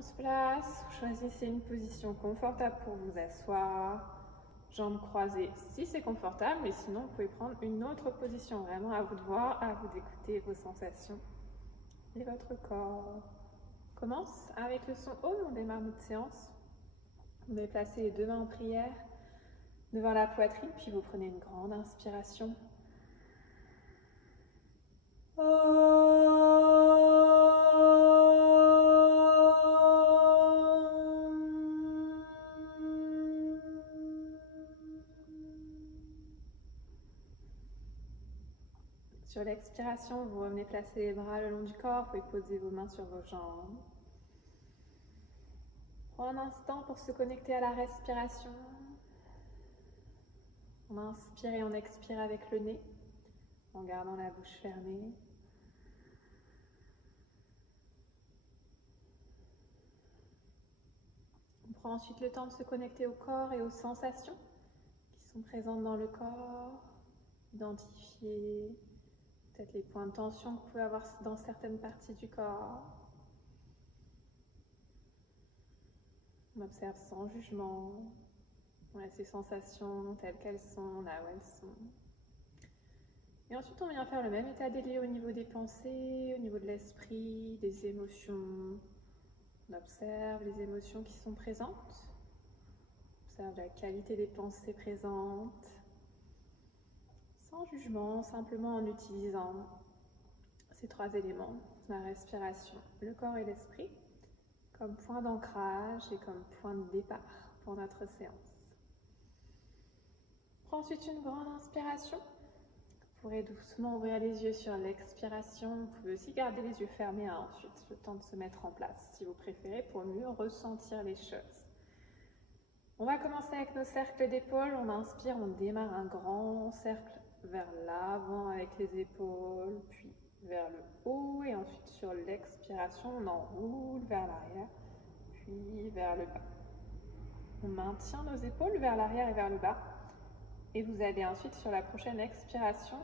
on se place, vous choisissez une position confortable pour vous asseoir. Jambes croisées si c'est confortable, mais sinon vous pouvez prendre une autre position. Vraiment à vous de voir, à vous d'écouter vos sensations et votre corps. On commence avec le son Om, on démarre notre séance. Vous allez placer les deux mains en prière devant la poitrine, puis vous prenez une grande inspiration. Sur l'expiration, vous revenez placer les bras le long du corps, vous pouvez poser vos mains sur vos jambes. Prenez un instant pour se connecter à la respiration. On inspire et on expire avec le nez, en gardant la bouche fermée. On prend ensuite le temps de se connecter au corps et aux sensations qui sont présentes dans le corps. Identifier peut-être les points de tension que vous pouvez avoir dans certaines parties du corps. On observe sans jugement. On laisse ces sensations telles qu'elles sont, là où elles sont. Et ensuite, on vient faire le même état des lieux au niveau des pensées, au niveau de l'esprit, des émotions. On observe les émotions qui sont présentes. On observe la qualité des pensées présentes. Sans jugement, simplement en utilisant ces trois éléments, la respiration, le corps et l'esprit, comme point d'ancrage et comme point de départ pour notre séance. Prends ensuite une grande inspiration. Vous pourrez doucement ouvrir les yeux sur l'expiration. Vous pouvez aussi garder les yeux fermés ensuite, le temps de se mettre en place, si vous préférez, pour mieux ressentir les choses. On va commencer avec nos cercles d'épaules. On inspire, on démarre un grand cercle vers l'avant avec les épaules, puis vers le haut, et ensuite sur l'expiration, on enroule vers l'arrière, puis vers le bas. On maintient nos épaules vers l'arrière et vers le bas. Et vous allez ensuite, sur la prochaine expiration,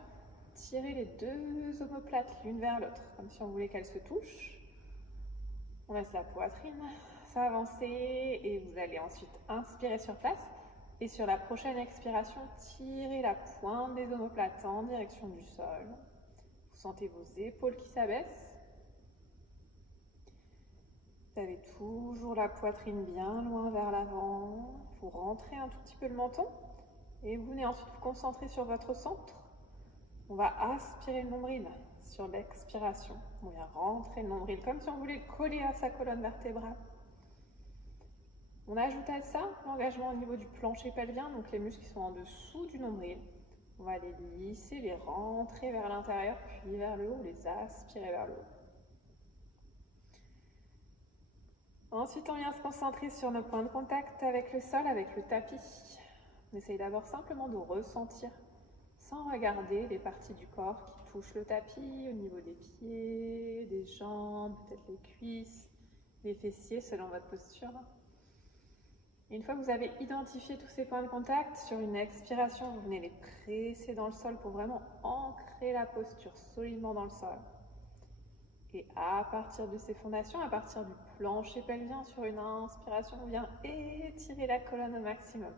tirer les deux omoplates l'une vers l'autre, comme si on voulait qu'elles se touchent. On laisse la poitrine s'avancer et vous allez ensuite inspirer sur place. Et sur la prochaine expiration, tirez la pointe des omoplates en direction du sol. Vous sentez vos épaules qui s'abaissent. Vous avez toujours la poitrine bien loin vers l'avant. Vous rentrez un tout petit peu le menton. Et vous venez ensuite vous concentrer sur votre centre. On va aspirer le nombril sur l'expiration. On vient rentrer le nombril comme si on voulait le coller à sa colonne vertébrale. On ajoute à ça l'engagement au niveau du plancher pelvien, donc les muscles qui sont en dessous du nombril. On va les lisser, les rentrer vers l'intérieur, puis vers le haut, les aspirer vers le haut. Ensuite, on vient se concentrer sur nos points de contact avec le sol, avec le tapis. On essaye d'abord simplement de ressentir, sans regarder, les parties du corps qui touchent le tapis, au niveau des pieds, des jambes, peut-être les cuisses, les fessiers, selon votre posture. Et une fois que vous avez identifié tous ces points de contact, sur une expiration, vous venez les presser dans le sol pour vraiment ancrer la posture solidement dans le sol. Et à partir de ces fondations, à partir du plancher pelvien, sur une inspiration, on vient étirer la colonne au maximum.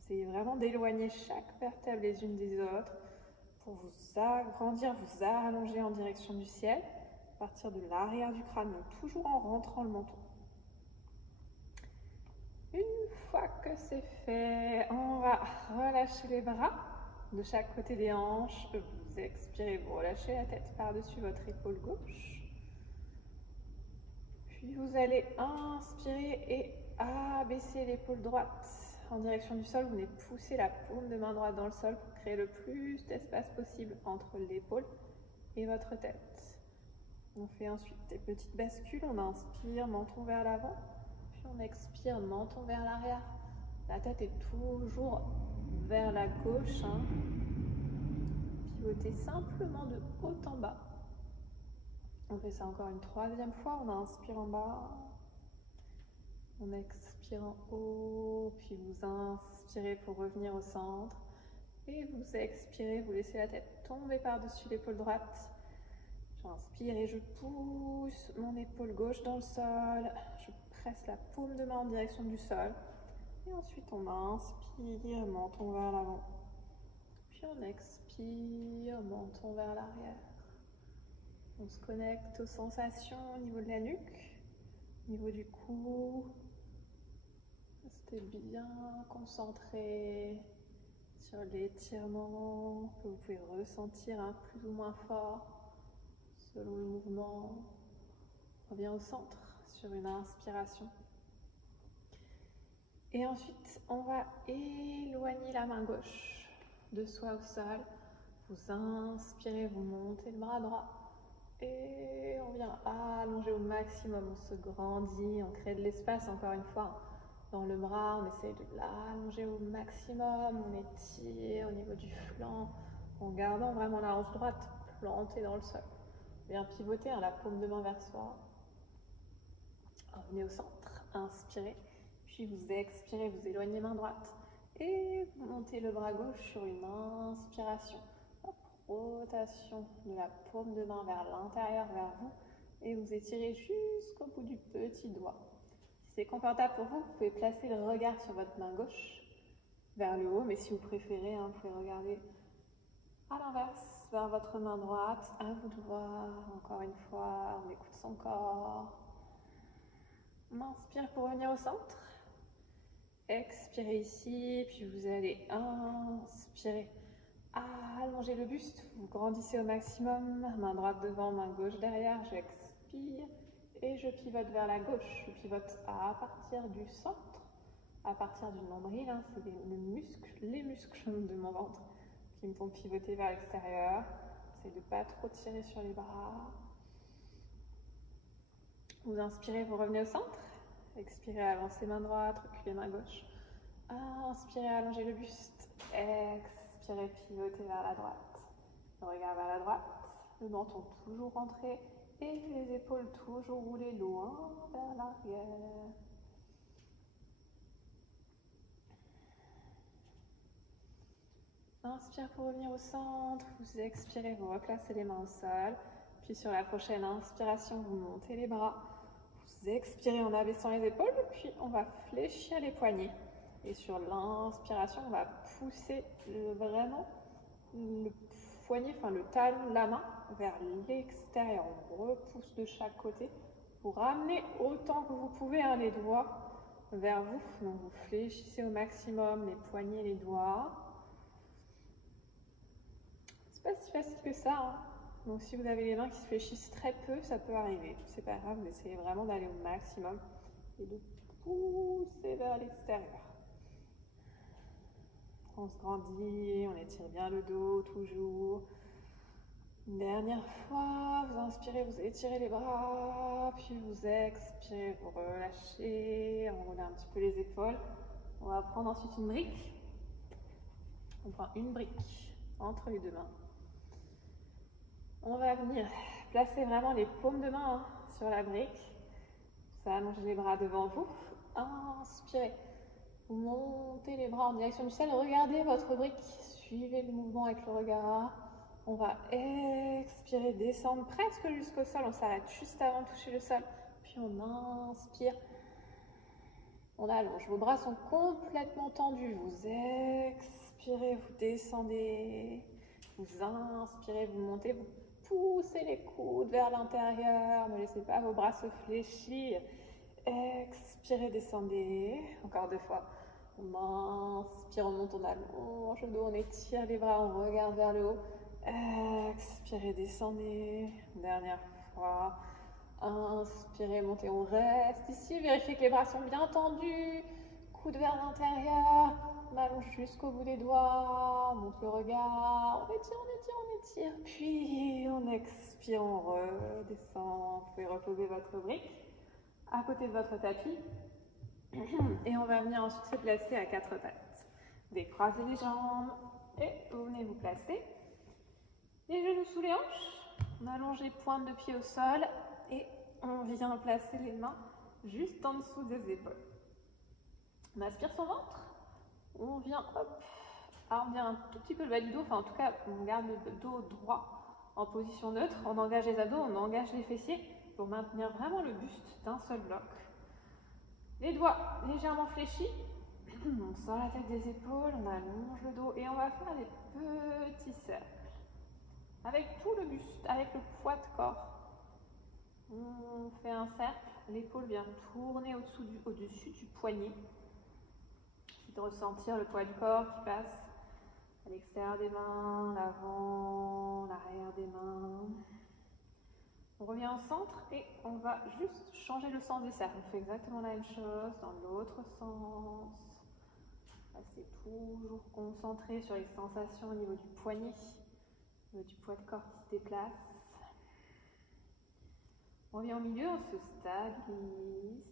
Essayez vraiment d'éloigner chaque vertèbre les unes des autres pour vous agrandir, vous allonger en direction du ciel, à partir de l'arrière du crâne, donc toujours en rentrant le menton. Une fois que c'est fait, on va relâcher les bras de chaque côté des hanches. Vous expirez, vous relâchez la tête par-dessus votre épaule gauche. Puis vous allez inspirer et abaisser l'épaule droite en direction du sol. Vous venez pousser la paume de main droite dans le sol pour créer le plus d'espace possible entre l'épaule et votre tête. On fait ensuite des petites bascules. On inspire, menton vers l'avant. On expire, menton vers l'arrière. La tête est toujours vers la gauche. Pivotez simplement de haut en bas. On fait ça encore une troisième fois. On inspire en bas. On expire en haut. Puis vous inspirez pour revenir au centre. Et vous expirez, vous laissez la tête tomber par-dessus l'épaule droite. J'inspire et je pousse mon épaule gauche dans le sol. Je presse la paume de main en direction du sol. Et ensuite, on inspire, mentons vers l'avant. Puis on expire, mentons vers l'arrière. On se connecte aux sensations au niveau de la nuque, au niveau du cou. Restez bien concentré sur l'étirement que vous pouvez ressentir plus ou moins fort selon le mouvement. On revient au centre sur une inspiration. Et ensuite, on va éloigner la main gauche de soi au sol. Vous inspirez, vous montez le bras droit. Et on vient allonger au maximum. On se grandit, on crée de l'espace encore une fois. Dans le bras, on essaye de l'allonger au maximum. On étire au niveau du flanc en gardant vraiment la hanche droite plantée dans le sol. Bien pivoter, la paume de main vers soi. Revenez au centre, inspirez. Puis vous expirez, vous éloignez main droite. Et vous montez le bras gauche sur une inspiration. Hop, rotation de la paume de main vers l'intérieur, vers vous. Et vous étirez jusqu'au bout du petit doigt. Si c'est confortable pour vous, vous pouvez placer le regard sur votre main gauche vers le haut. Mais si vous préférez, vous pouvez regarder à l'inverse, vers votre main droite. À vous de voir, encore une fois, on écoute son corps. On inspire pour revenir au centre. Expirez ici, puis vous allez inspirer. Allongez le buste, vous grandissez au maximum. Main droite devant, main gauche derrière. J'expire et je pivote vers la gauche. Je pivote à partir du centre, à partir du nombril. C'est les muscles de mon ventre qui me font pivoter vers l'extérieur. J'essaie de ne pas trop tirer sur les bras. Vous inspirez, vous revenez au centre. Expirez, avancez main droite, reculez main gauche. Inspirez, allongez le buste. Expirez, pivotez vers la droite. Le regard vers la droite. Le menton toujours rentré. Et les épaules toujours roulées loin vers l'arrière. Inspire pour revenir au centre. Vous expirez, vous replacez les mains au sol. Puis sur la prochaine inspiration, vous montez les bras. Vous expirez en abaissant les épaules, puis on va fléchir les poignets. Et sur l'inspiration, on va pousser vraiment le poignet, le talon de la main vers l'extérieur. On repousse de chaque côté pour ramener autant que vous pouvez les doigts vers vous. Donc vous fléchissez au maximum les poignets, les doigts. C'est pas si facile que ça. Donc si vous avez les mains qui se fléchissent très peu, ça peut arriver. C'est pas grave, mais essayez vraiment d'aller au maximum et de pousser vers l'extérieur. On se grandit, on étire bien le dos toujours. Une dernière fois, vous inspirez, vous étirez les bras, puis vous expirez, vous relâchez, enroulez un petit peu les épaules. On va prendre ensuite une brique. On prend une brique entre les deux mains. On va venir placer vraiment les paumes de main sur la brique. Vous allongez les bras devant vous. Inspirez. Vous montez les bras en direction du sol. Regardez votre brique. Suivez le mouvement avec le regard. On va expirer, descendre presque jusqu'au sol. On s'arrête juste avant de toucher le sol. Puis on inspire. On allonge. Vos bras sont complètement tendus. Vous expirez, vous descendez. Vous inspirez, vous montez, vous poussez les coudes vers l'intérieur. Ne laissez pas vos bras se fléchir. Expirez, descendez. Encore deux fois. On inspire, on monte, on allonge le dos, on étire les bras, on regarde vers le haut. Expirez, descendez. Dernière fois. Inspirez, montez, on reste ici. Vérifiez que les bras sont bien tendus. Coude vers l'intérieur. On allonge jusqu'au bout des doigts. On monte le regard. On étire, on étire, on étire. Puis on expire, on redescend. Vous pouvez reposer votre brique à côté de votre tapis. Et on va venir ensuite se placer à quatre pattes. Vous décroisez les jambes et vous venez vous placer. Les genoux sous les hanches. On allonge les pointes de pied au sol et on vient placer les mains juste en dessous des épaules. On aspire son ventre. On vient, hop, on vient un tout petit peu le bas du dos. Enfin, en tout cas, on garde le dos droit en position neutre. On engage les abdos, on engage les fessiers pour maintenir vraiment le buste d'un seul bloc. Les doigts légèrement fléchis. On sort la tête des épaules, on allonge le dos et on va faire des petits cercles. Avec tout le buste, avec le poids de corps. On fait un cercle, l'épaule vient tourner au-dessus du poignet. C'est de ressentir le poids du corps qui passe à l'extérieur des mains, l'avant, l'arrière des mains. On revient au centre et on va juste changer le sens des cercles. On fait exactement la même chose dans l'autre sens. Restez toujours concentré sur les sensations au niveau du poignet, au niveau du poids de corps qui se déplace. On revient au milieu, on se stabilise.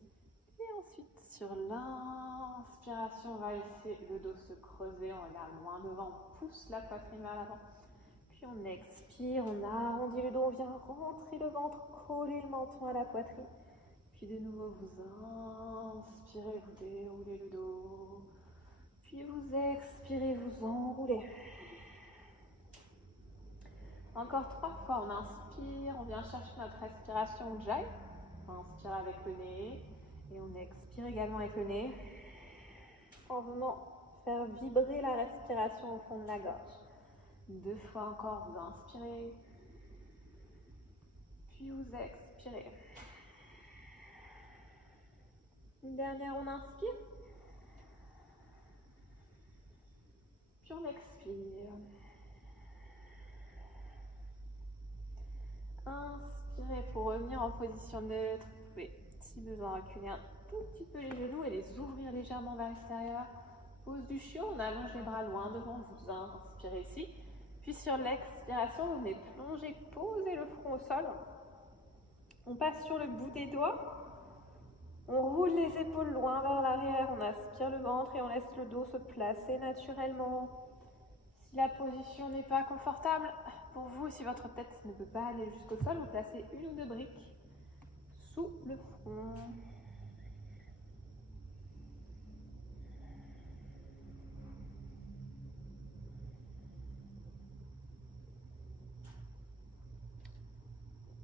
Et ensuite, sur l'inspiration, on va laisser le dos se creuser. On regarde loin devant, on pousse la poitrine vers l'avant. Puis on expire, on arrondit le dos, on vient rentrer le ventre, coller le menton à la poitrine. Puis de nouveau, vous inspirez, vous déroulez le dos. Puis vous expirez, vous enroulez. Encore 3 fois, on inspire, on vient chercher notre respiration Ujjayi. On inspire avec le nez et on expire également avec le nez en venant faire vibrer la respiration au fond de la gorge. 2 fois encore, vous inspirez, puis vous expirez. Une dernière, on inspire, puis on expire. Inspirez pour revenir en position neutre. Vous pouvez, si besoin, reculer un tout petit peu les genoux et les ouvrir légèrement vers l'extérieur. Pose du chiot, on allonge les bras loin devant, vous inspirez ici. Puis sur l'expiration, vous venez plonger, poser le front au sol. On passe sur le bout des doigts. On roule les épaules loin vers l'arrière, on aspire le ventre et on laisse le dos se placer naturellement. Si la position n'est pas confortable pour vous, si votre tête ne peut pas aller jusqu'au sol, vous placez 1 ou 2 briques sous le front.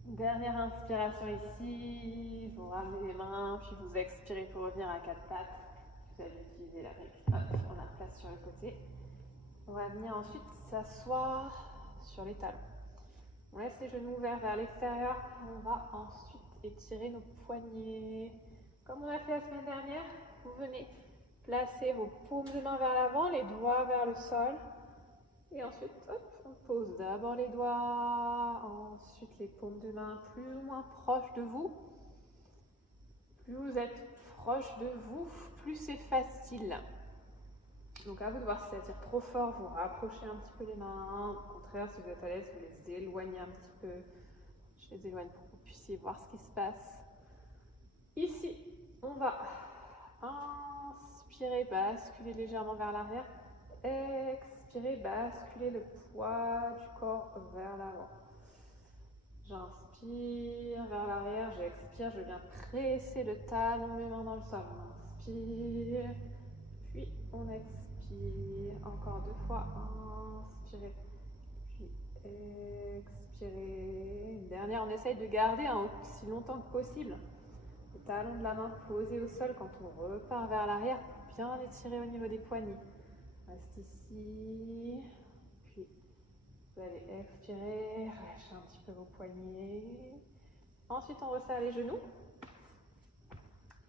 Dernière inspiration ici, vous ramenez les mains, puis vous expirez pour revenir à 4 pattes. Vous allez utiliser la brique. Hop, on la place sur le côté. On va venir ensuite s'asseoir sur les talons. On laisse les genoux ouverts vers l'extérieur. On va ensuite étirer nos poignets. Comme on a fait la semaine dernière, vous venez placer vos paumes de main vers l'avant, les doigts vers le sol. Et ensuite, hop, on pose d'abord les doigts, ensuite les paumes de main plus ou moins proches de vous. Plus vous êtes proche de vous, plus c'est facile. Donc à vous de voir si ça tire trop fort, vous rapprochez un petit peu les mains. Au contraire, si vous êtes à l'aise, vous les éloignez un petit peu. Je les éloigne pour que vous puissiez voir ce qui se passe. Ici, on va inspirer, basculer légèrement vers l'arrière. Expirez, basculez le poids du corps vers l'avant. J'inspire vers l'arrière, j'expire, je viens presser le talon de mes mains dans le sol. On inspire, puis on expire. Encore 2 fois, inspirez, puis expirez. Une dernière, on essaye de garder aussi longtemps que possible le talon de la main posé au sol quand on repart vers l'arrière pour bien étirer au niveau des poignets. Reste ici, puis vous allez expirer, relâchez un petit peu vos poignets. Ensuite, on resserre les genoux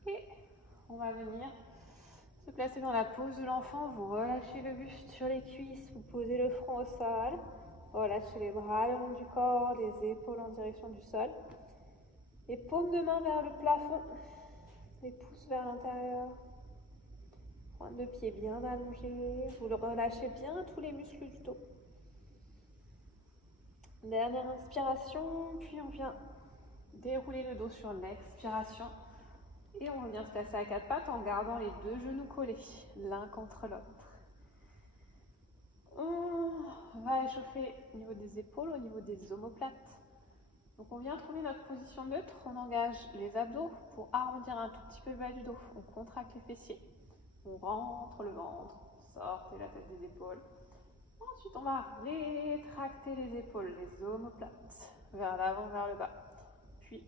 et on va venir se placer dans la pose de l'enfant. Vous relâchez le buste sur les cuisses, vous posez le front au sol, relâchez les bras le long du corps, les épaules en direction du sol. Les paumes de main vers le plafond, les pouces vers l'intérieur. Pointe de pied bien allongée, vous le relâchez bien tous les muscles du dos. Dernière inspiration, puis on vient dérouler le dos sur l'expiration. Et on vient se placer à 4 pattes en gardant les 2 genoux collés, l'un contre l'autre. On va échauffer au niveau des épaules, au niveau des omoplates. Donc on vient trouver notre position neutre, on engage les abdos pour arrondir un tout petit peu le bas du dos. On contracte les fessiers. On rentre le ventre, sortez la tête des épaules. Ensuite, on va rétracter les épaules, les omoplates, vers l'avant, vers le bas. Puis,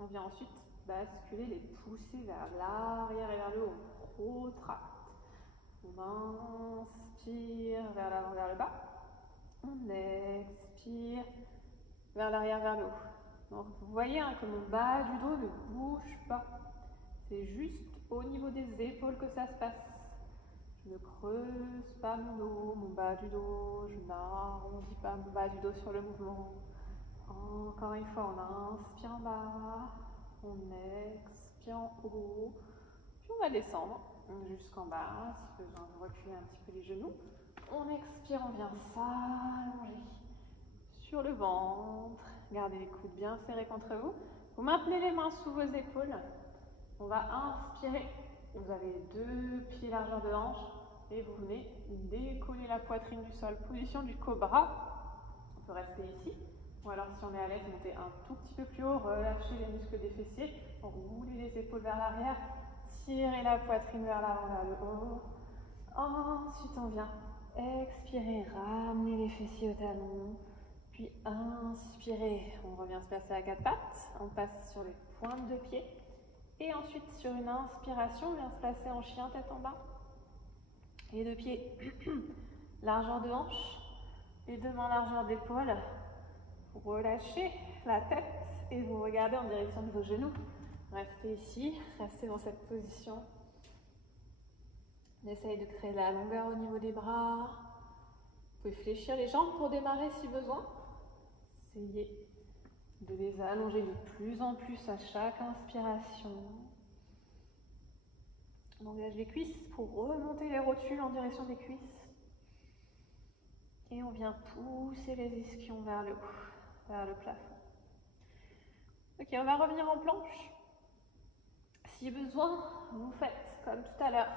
on vient ensuite basculer, les pousser vers l'arrière et vers le haut. On protracte. On inspire vers l'avant, vers le bas. On expire vers l'arrière, vers le haut. Donc vous voyez que mon bas du dos ne bouge pas. C'est juste au niveau des épaules que ça se passe. Je ne creuse pas mon dos, mon bas du dos. Je n'arrondis pas mon bas du dos sur le mouvement. Encore une fois, on inspire en bas. On expire en haut. Puis on va descendre jusqu'en bas. Si besoin de reculer un petit peu les genoux. On expire, on vient s'allonger sur le ventre. Gardez les coudes bien serrés contre vous. Vous maintenez les mains sous vos épaules. On va inspirer. Vous avez les 2 pieds largeur de hanche et vous venez décoller la poitrine du sol. Position du cobra. On peut rester ici. Ou alors si on est à l'aise, montez un tout petit peu plus haut. Relâchez les muscles des fessiers. Roulez les épaules vers l'arrière. Tirez la poitrine vers l'avant, vers le haut. Ensuite, on vient expirer. Ramenez les fessiers au talon. Puis inspirez. On revient se placer à 4 pattes. On passe sur les pointes de pied. Et ensuite, sur une inspiration, on vient se placer en chien, tête en bas. Les 2 pieds, largeur de hanche. Les 2 mains, largeur d'épaule. Vous relâchez la tête et vous regardez en direction de vos genoux. Restez ici, restez dans cette position. On essaye de créer la longueur au niveau des bras. Vous pouvez fléchir les jambes pour démarrer si besoin. Essayez de les allonger de plus en plus à chaque inspiration. On engage les cuisses pour remonter les rotules en direction des cuisses. Et on vient pousser les ischions vers le haut, vers le plafond. Ok, on va revenir en planche. Si besoin, vous faites comme tout à l'heure,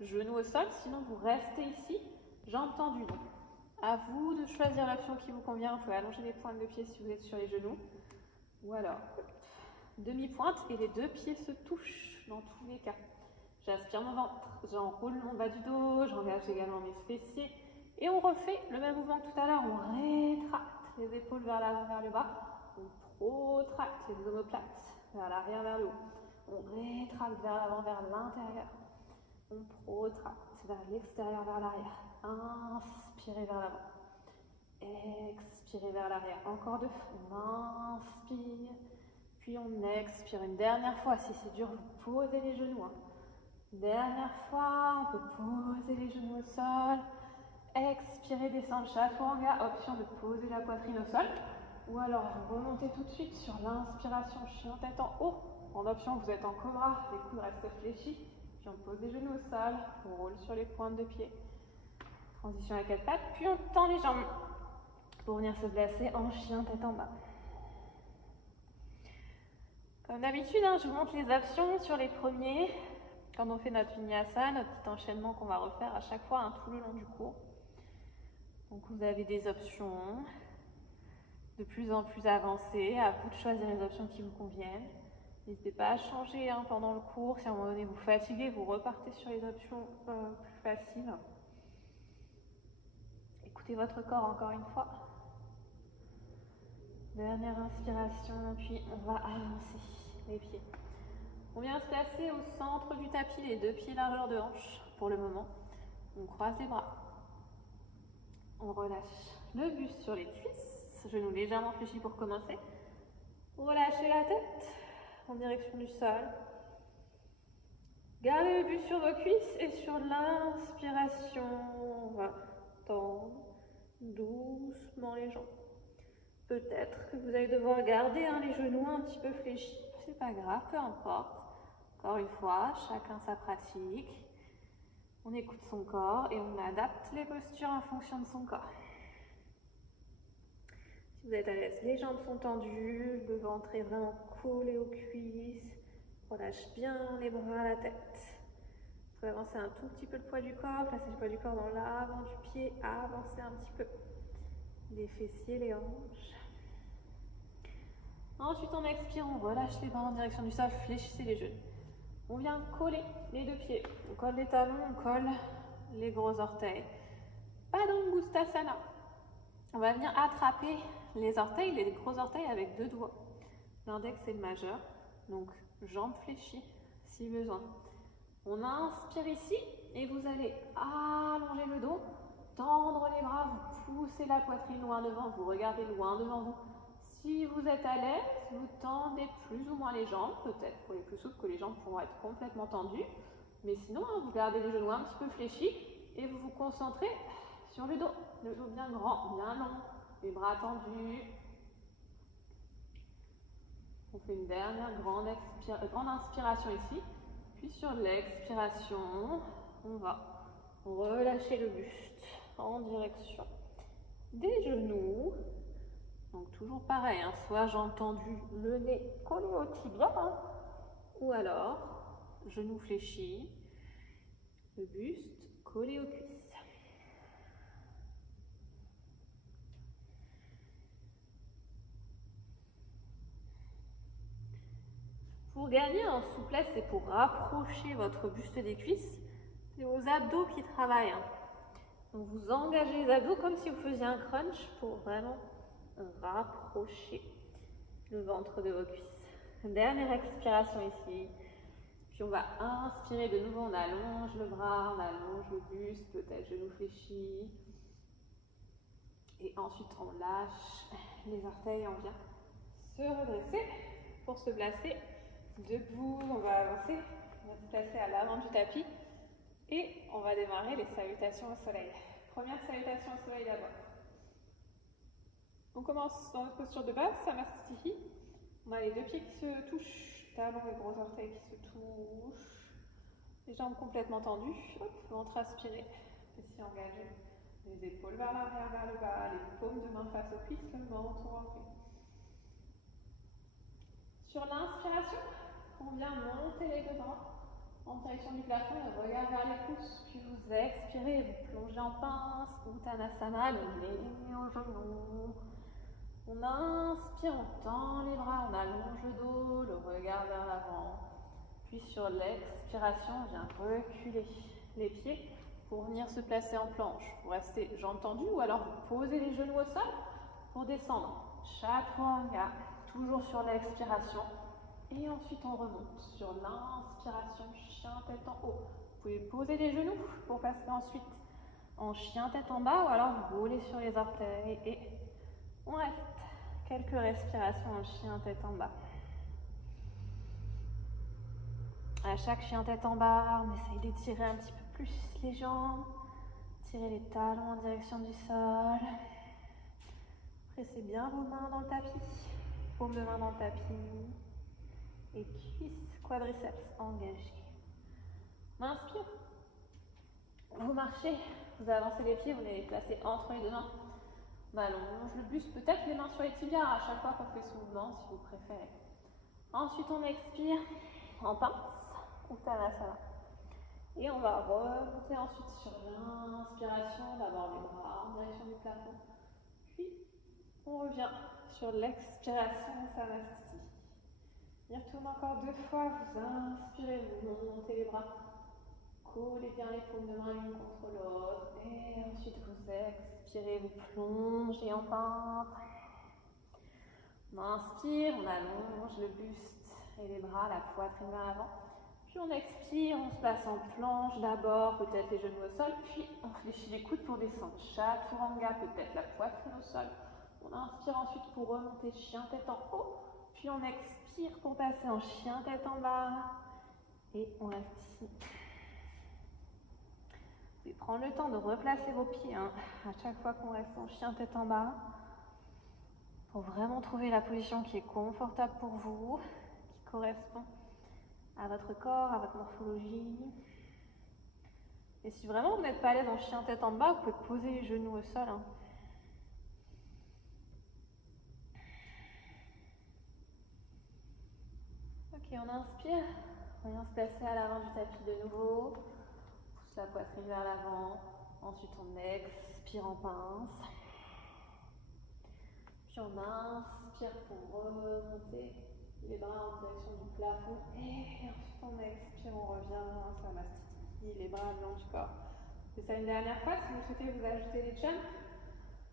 genoux au sol, sinon vous restez ici, jambes tendues. Donc, à vous de choisir l'option qui vous convient. Vous pouvez allonger les pointes de pied si vous êtes sur les genoux. Ou alors, demi-pointe et les 2 pieds se touchent dans tous les cas. J'aspire mon ventre, j'enroule mon bas du dos, j'engage également mes fessiers. Et on refait le même mouvement que tout à l'heure. On rétracte les épaules vers l'avant, vers le bas. On protracte les omoplates vers l'arrière, vers le haut. On rétracte vers l'avant, vers l'intérieur. On protracte vers l'extérieur, vers l'arrière. Inspirez vers l'avant. Expirez vers l'arrière. Encore 2. On inspire. Puis on expire une dernière fois. Si c'est dur, vous posez les genoux. Dernière fois, on peut poser les genoux au sol. Expirez, descendre chaturanga. Option de poser la poitrine au sol. Ou alors remontez tout de suite sur l'inspiration, chien tête en haut. En option, vous êtes en cobra, les coudes restent fléchis. Puis on pose les genoux au sol, on roule sur les pointes de pied. Transition à 4 pattes, puis on tend les jambes pour venir se placer en chien tête en bas. Comme d'habitude, je vous montre les options sur les premiers. Quand on fait notre vinyasa, notre petit enchaînement qu'on va refaire à chaque fois tout le long du cours. Donc vous avez des options de plus en plus avancées. À vous de choisir les options qui vous conviennent. N'hésitez pas à changer pendant le cours. Si à un moment donné vous fatiguez, vous repartez sur les options plus faciles. Écoutez votre corps encore une fois. Dernière inspiration, puis on va avancer les pieds. On vient se placer au centre du tapis, les 2 pieds largeur de hanche pour le moment. On croise les bras. On relâche le buste sur les cuisses, genoux légèrement fléchis pour commencer. Relâchez la tête en direction du sol. Gardez le buste sur vos cuisses et sur l'inspiration, on va tendre doucement les jambes. Peut-être que vous allez devoir garder les genoux un petit peu fléchis, c'est pas grave, peu importe. Encore une fois, chacun sa pratique. On écoute son corps et on adapte les postures en fonction de son corps. Si vous êtes à l'aise, les jambes sont tendues, le ventre est vraiment collé aux cuisses. Relâche bien les bras, la tête. Vous pouvez avancer un tout petit peu le poids du corps, placer le poids du corps dans l'avant du pied, avancer un petit peu les fessiers, les hanches. Ensuite, on expire, on relâche les bras en direction du sol, fléchissez les genoux. On vient coller les 2 pieds. On colle les talons, on colle les gros orteils. Padangusthasana. On va venir attraper les orteils, les gros orteils avec 2 doigts. L'index et le majeur. Donc, jambes fléchies si besoin. On inspire ici et vous allez allonger le dos, tendre les bras, vous poussez la poitrine loin devant, vous regardez loin devant vous. Si vous êtes à l'aise, vous tendez plus ou moins les jambes, peut-être pour les plus souples que les jambes pourront être complètement tendues. Mais sinon, vous gardez les genoux un petit peu fléchis et vous vous concentrez sur le dos bien grand, bien long, les bras tendus. On fait une dernière grande inspiration ici. Puis sur l'expiration, on va relâcher le buste en direction des genoux. Donc toujours pareil, hein, soit jambes tendues, le nez collé au tibia, hein, ou alors genoux fléchis, le buste collé aux cuisses. Pour gagner en souplesse et pour rapprocher votre buste des cuisses, c'est vos abdos qui travaillent. Hein. Donc vous engagez les abdos comme si vous faisiez un crunch pour vraiment rapprocher le ventre de vos cuisses. Dernière expiration ici. Puis on va inspirer de nouveau, on allonge le bras, on allonge le buste, peut-être genoux fléchis. Et ensuite on lâche les orteils, on vient se redresser pour se placer debout. On va avancer, on va se placer à l'avant du tapis et on va démarrer les salutations au soleil. Première salutation au soleil d'abord. On commence dans notre posture de base, Samastiti. On a les deux pieds qui se touchent, talons et gros orteils qui se touchent. Les jambes complètement tendues. Hop, ventre aspiré, fessiers engagés. Les épaules vers l'arrière, vers le bas, les paumes de main face aux cuisses, le menton rentré. Sur l'inspiration, on vient monter les deux bras en direction du plafond, le regard vers les pouces, puis vous expirez, vous plongez en pince, Uttanasana, le nez au genou. On inspire, on tend les bras, on allonge le dos, le regard vers l'avant. Puis sur l'expiration, on vient reculer les pieds pour venir se placer en planche. Vous restez jambes tendues ou alors vous posez les genoux au sol pour descendre. Chaturanga, toujours sur l'expiration. Et ensuite on remonte sur l'inspiration, chien tête en haut. Vous pouvez poser les genoux pour passer ensuite en chien tête en bas ou alors vous roulez sur les orteils et on reste. Quelques respirations en chien tête en bas. À chaque chien tête en bas, on essaye d'étirer un petit peu plus les jambes. Tirez les talons en direction du sol. Pressez bien vos mains dans le tapis. Paume de main dans le tapis. Et cuisses, quadriceps engagés. On inspire. Vous marchez, vous avancez les pieds, vous les placez entre les deux mains. On allonge le buste, peut-être les mains sur les tibias à chaque fois qu'on fait ce mouvement, si vous préférez. Ensuite, on expire en pince, Uttanasana. Et on va remonter ensuite sur l'inspiration, d'abord les bras en direction du plafond. Puis, on revient sur l'expiration, Samastiti. Y retourne encore 2 fois, vous inspirez, vous montez les bras. Collez bien les paumes de main l'une contre l'autre. Et ensuite, vous expirez, vous plongez en pince. On inspire, on allonge le buste et les bras, la poitrine vers l'avant. Puis on expire, on se place en planche d'abord, peut-être les genoux au sol, puis on fléchit les coudes pour descendre. Chaturanga, peut-être la poitrine au sol. On inspire ensuite pour remonter chien tête en haut, puis on expire pour passer en chien tête en bas. Et on reste ici. Vous pouvez prendre le temps de replacer vos pieds à chaque fois qu'on reste en chien tête en bas, pour vraiment trouver la position qui est confortable pour vous, qui correspond à votre corps, à votre morphologie. Et si vraiment vous n'êtes pas à l'aise en chien tête en bas, vous pouvez poser les genoux au sol. Ok, on inspire, on vient se placer à l'avant du tapis de nouveau, pousse la poitrine vers l'avant, ensuite on expire en pince, puis on inspire pour remonter les bras en direction du plafond et ensuite on expire, on revient, Samastiti, les bras le long du corps. C'est ça une dernière fois, si vous souhaitez vous ajouter les jumps,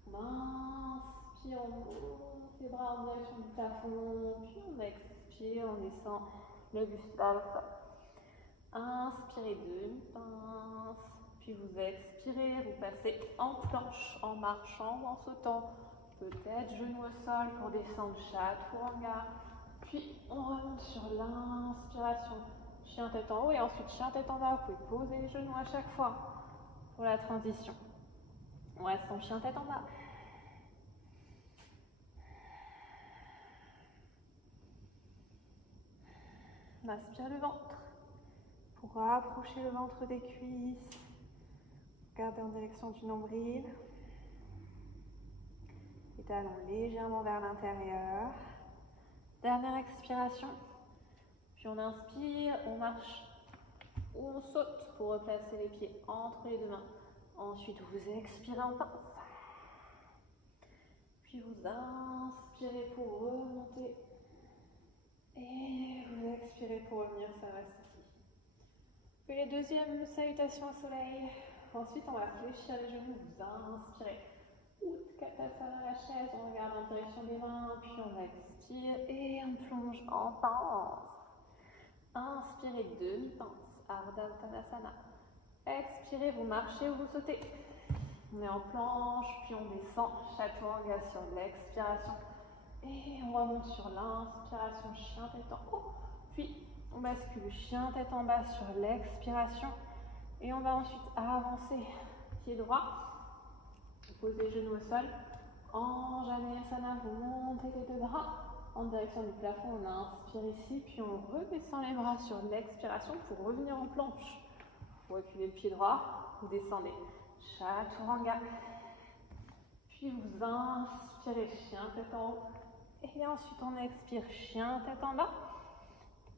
on inspire, on monte les bras en direction du plafond, puis on expire, on descend le buste vers le sol. Inspirez, demi-pince, puis vous expirez, vous passez en planche, en marchant ou en sautant. Peut-être genou au sol pour descendre chaturanga. Puis on remonte sur l'inspiration. Chien tête en haut et ensuite chien tête en bas. Vous pouvez poser les genoux à chaque fois pour la transition. On reste en chien tête en bas. On aspire le ventre pour rapprocher le ventre des cuisses. Regardez en direction du nombril. Les talons légèrement vers l'intérieur. Dernière expiration. Puis on inspire, on marche ou on saute pour replacer les pieds entre les deux mains. Ensuite, vous expirez en pince. Puis vous inspirez pour remonter. Et vous expirez pour revenir Saraswati. Puis les deuxièmes salutations au soleil. Ensuite, on va fléchir les genoux. Vous inspirez. Utkatasana, la chaise. On regarde en direction des mains. Puis on expire et on plonge en pince. Inspirez, demi-pince. Ardha Uttanasana. Expirez, vous marchez ou vous sautez. On est en planche, puis on descend chaturanga sur l'expiration. Et on remonte sur l'inspiration, chien tête en haut. Puis on bascule chien tête en bas sur l'expiration. Et on va ensuite avancer pied droit. Vous posez les genoux au sol. Anjaneyasana, vous montez les deux bras en direction du plafond. On inspire ici, puis on redescend les bras sur l'expiration pour revenir en planche. Vous reculez le pied droit, vous descendez. Chaturanga. Puis vous inspirez, chien tête en haut. Et ensuite on expire, chien tête en bas.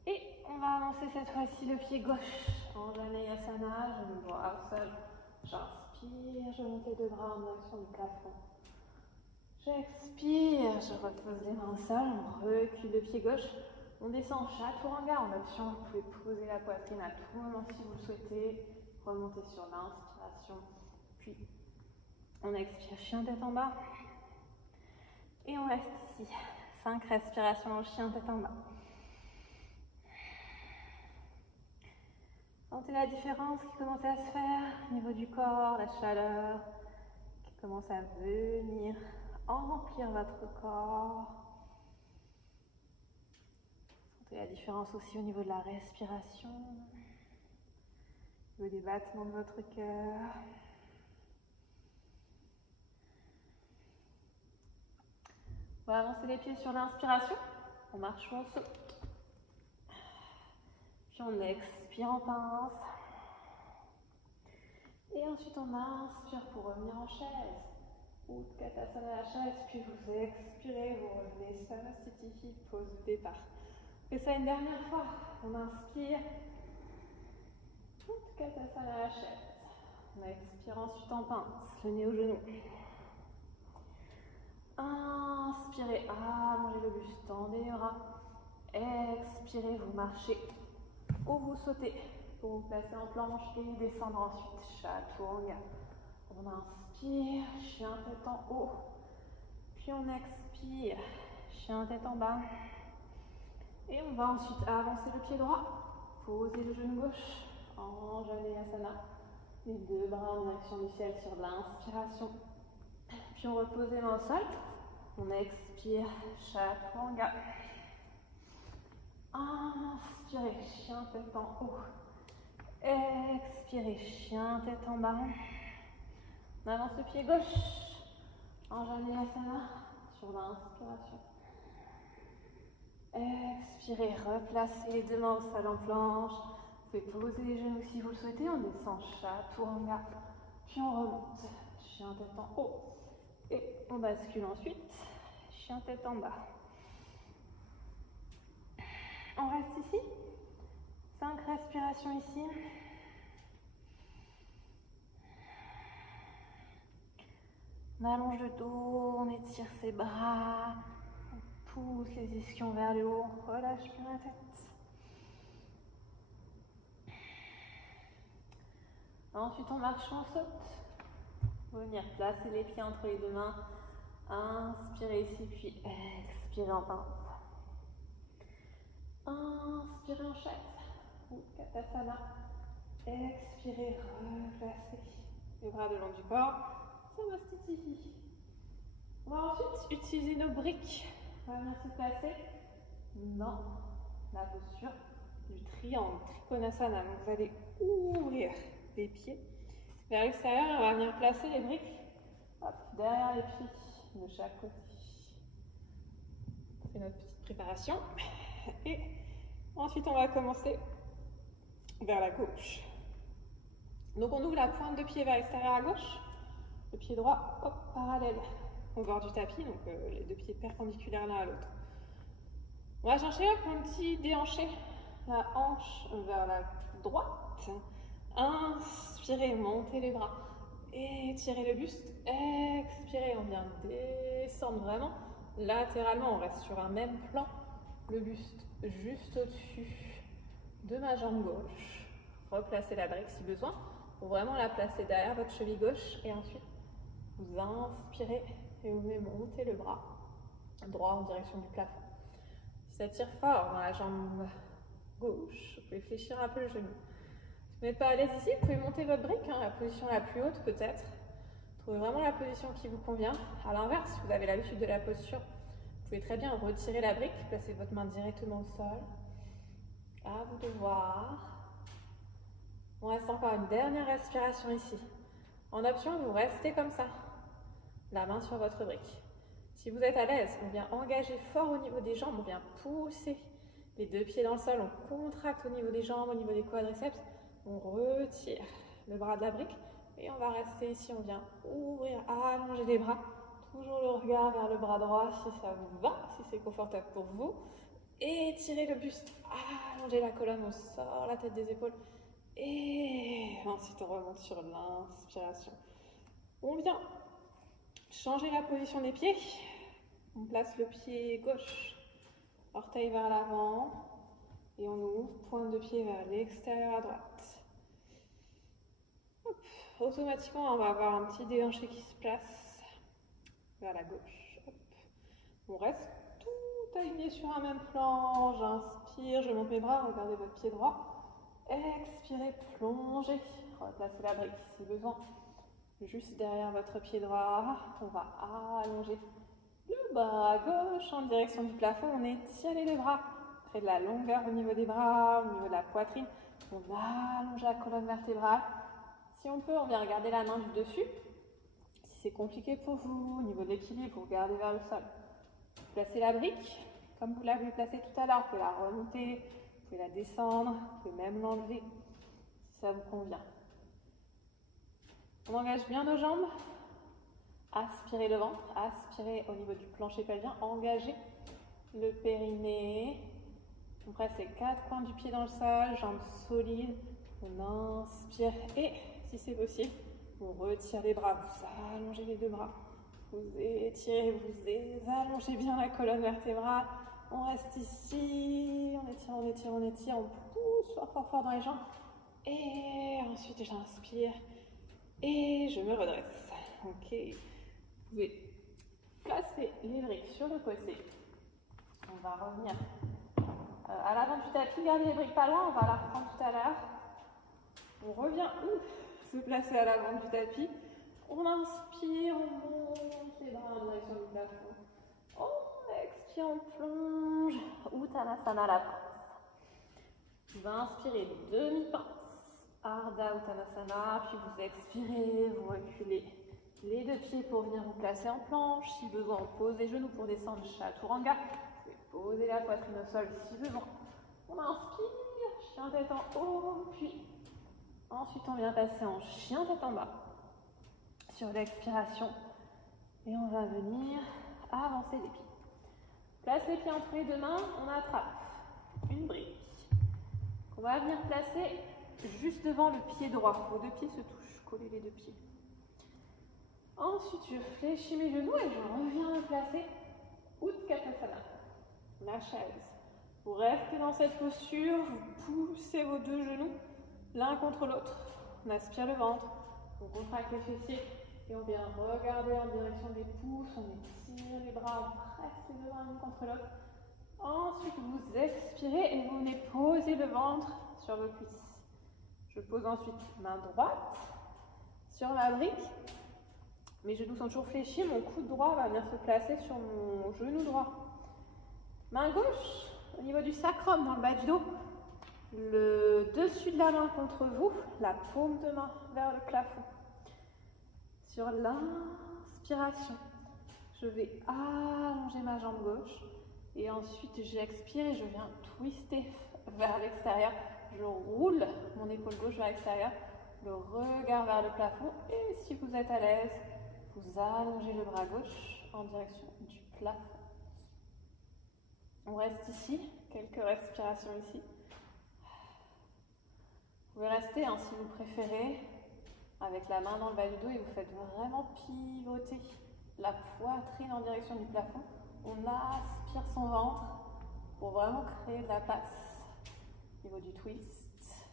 Et on va avancer cette fois-ci le pied gauche. Anjaneyasana, genou droit au sol. J'inspire, je monte les deux bras en direction du plafond. J'expire, je repose les mains au sol, on recule le pied gauche. On descend chaturanga. En option, vous pouvez poser la poitrine à tout moment si vous le souhaitez. Remontez sur l'inspiration. Puis on expire, chien tête en bas. Et on reste ici. 5 respirations en chien tête en bas. Sentez la différence qui commence à se faire au niveau du corps, la chaleur qui commence à venir emplir votre corps. Sentez la différence aussi au niveau de la respiration, au niveau des battements de votre cœur. On va avancer les pieds sur l'inspiration. On marche ou on saute. Puis on expire en pince. Et ensuite on inspire pour revenir en chaise. Utkatasana la chaise, puis vous expirez, vous revenez Saraswati, pause de départ. Et ça une dernière fois. On inspire. Utkatasana la chaise. On expire ensuite en pince, le nez au genou. Inspirez, allongez le buste, tendez les bras. Expirez, vous marchez ou vous sautez pour vous placer en planche et descendre ensuite. Chaturanga. On inspire, chien tête en haut. Puis on expire, chien tête en bas. Et on va ensuite avancer le pied droit. Posez le genou gauche. Anjaneyasana. Les deux bras en direction du ciel sur l'inspiration. Puis on repose les mains au sol. On expire, chaturanga. Inspirez, chien tête en haut. Expirez, chien tête en bas. On avance le pied gauche. Anjaneyasana sur l'inspiration. Expirez, replacez les deux mains au sol en planche. Vous pouvez poser les genoux si vous le souhaitez. On descend chaturanga. Puis on remonte. Chien tête en haut. Et on bascule ensuite. Chien tête en bas. On reste ici. 5 respirations ici. On allonge le dos, on étire ses bras, on pousse les ischions vers le haut, on relâche bien la tête. Ensuite, on marche, on saute. Venir placer les pieds entre les deux mains. Inspirez ici, puis expirez en pince. Inspirez en chaise, Utkatasana. Expirez, replacez les bras le long du corps. Samastiti. On va ensuite utiliser nos briques. On va venir se placer dans la posture du triangle, Trikonasana. Donc vous allez ouvrir les pieds vers l'extérieur et on va venir placer les briques derrière les pieds de chaque côté. C'est notre petite préparation. Et ensuite on va commencer vers la gauche. Donc on ouvre la pointe de pied vers l'extérieur à gauche, le pied droit parallèle au bord du tapis, donc les deux pieds perpendiculaires l'un à l'autre. On va chercher un petit déhanché, la hanche vers la droite. Inspirez, montez les bras, étirez le buste, expirez, on vient descendre vraiment latéralement, on reste sur un même plan, le buste juste au-dessus de ma jambe gauche. Replacez la brique si besoin, pour vraiment la placer derrière votre cheville gauche et ensuite vous inspirez et vous montez le bras droit en direction du plafond. Si ça tire fort dans la jambe gauche, vous pouvez fléchir un peu le genou. Si vous n'êtes pas à l'aise ici, vous pouvez monter votre brique, la position la plus haute peut-être. Trouvez vraiment la position qui vous convient. À l'inverse, si vous avez l'habitude de la posture, vous pouvez très bien retirer la brique, placer votre main directement au sol. À vous de voir. On reste encore une dernière respiration ici. En option, vous restez comme ça, la main sur votre brique. Si vous êtes à l'aise, on vient engager fort au niveau des jambes, on vient pousser les deux pieds dans le sol, on contracte au niveau des jambes, au niveau des quadriceps, on retire le bras de la brique et on va rester ici, on vient ouvrir, allonger les bras, toujours le regard vers le bras droit si ça vous va, si c'est confortable pour vous. Étirez le buste, allongez la colonne, on sort la tête des épaules. Et ensuite, on remonte sur l'inspiration. On vient changer la position des pieds. On place le pied gauche, orteil vers l'avant. Et on ouvre, pointe de pied vers l'extérieur à droite. Hop. Automatiquement, on va avoir un petit déhanché qui se place vers la gauche. Hop. On reste tout aligné sur un même plan. J'inspire, je monte mes bras, regardez votre pied droit. Expirez, plongez, replacez la brique si besoin. Juste derrière votre pied droit, on va allonger le bras gauche en direction du plafond. On étire les deux bras, créer de la longueur au niveau des bras, au niveau de la poitrine. On va allonger la colonne vertébrale. Si on peut, on vient regarder la main du dessus. Si c'est compliqué pour vous, au niveau de l'équilibre, vous regardez vers le sol. Placez la brique comme vous l'avez placée tout à l'heure. Vous pouvez la remonter. Vous pouvez la descendre, vous pouvez même l'enlever si ça vous convient. On engage bien nos jambes. Aspirez le ventre, aspirez au niveau du plancher pelvien, engagez le périnée. On presse les quatre pointes du pied dans le sol, jambes solides. On inspire et, si c'est possible, on retire les bras, vous allongez les deux bras. Vous étirez, vous allongez bien la colonne vertébrale. On reste ici, on étire, on étire, on étire, on pousse fort, fort, fort dans les jambes. Et ensuite, j'inspire et je me redresse. Ok. Vous pouvez placer les briques sur le côté. On va revenir à l'avant du tapis. Gardez les briques pas loin, on va la reprendre tout à l'heure. On revient se placer à l'avant du tapis. On inspire, on monte les bras en direction du plafond. On expire, on plonge. Uttanasana à la pince. Vous inspirez, demi-pince. Ardha Uttanasana. Puis vous expirez, vous reculez les deux pieds pour venir vous placer en planche. Si besoin, on pose les genoux pour descendre Chaturanga. Vous pouvez poser la poitrine au sol si besoin. On inspire, chien tête en haut. Puis ensuite, on vient passer en chien tête en bas. Sur l'expiration. Et on va venir avancer les pieds. Place les pieds entre les deux mains, on attrape une brique. On va venir placer juste devant le pied droit. Vos deux pieds se touchent, collez les deux pieds. Ensuite, je fléchis mes genoux et je reviens me placer Utkatasana, la chaise. Vous restez dans cette posture, vous poussez vos deux genoux l'un contre l'autre. On aspire le ventre, on contracte les fessiers. Et on vient regarder en direction des pouces, on étire les bras, on presse les deux mains l'une contre l'autre. Ensuite, vous expirez et vous venez poser le ventre sur vos cuisses. Je pose ensuite main droite sur ma brique. Mes genoux sont toujours fléchis, mon coude droit va venir se placer sur mon genou droit. Main gauche au niveau du sacrum, dans le bas du dos. Le dessus de la main contre vous, la paume de main vers le plafond. Sur l'inspiration, je vais allonger ma jambe gauche et ensuite j'expire et je viens twister vers l'extérieur. Je roule mon épaule gauche vers l'extérieur, le regard vers le plafond et si vous êtes à l'aise, vous allongez le bras gauche en direction du plafond. On reste ici, quelques respirations ici. Vous pouvez rester si vous préférez, avec la main dans le bas du dos et vous faites vraiment pivoter la poitrine en direction du plafond. On aspire son ventre pour vraiment créer de la place au niveau du twist.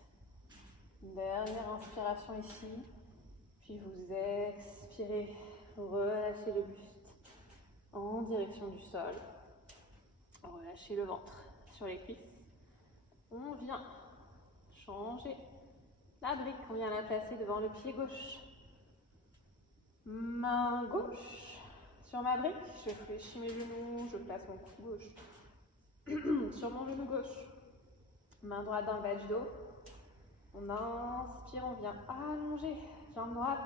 Une dernière inspiration ici, puis vous expirez, relâchez le buste en direction du sol. Relâchez le ventre sur les cuisses. On vient changer la brique, on vient la placer devant le pied gauche. Main gauche sur ma brique, je fléchis mes genoux, je place mon cou gauche sur mon genou gauche. Main droite dans le bas du dos. On inspire, on vient allonger jambe droite.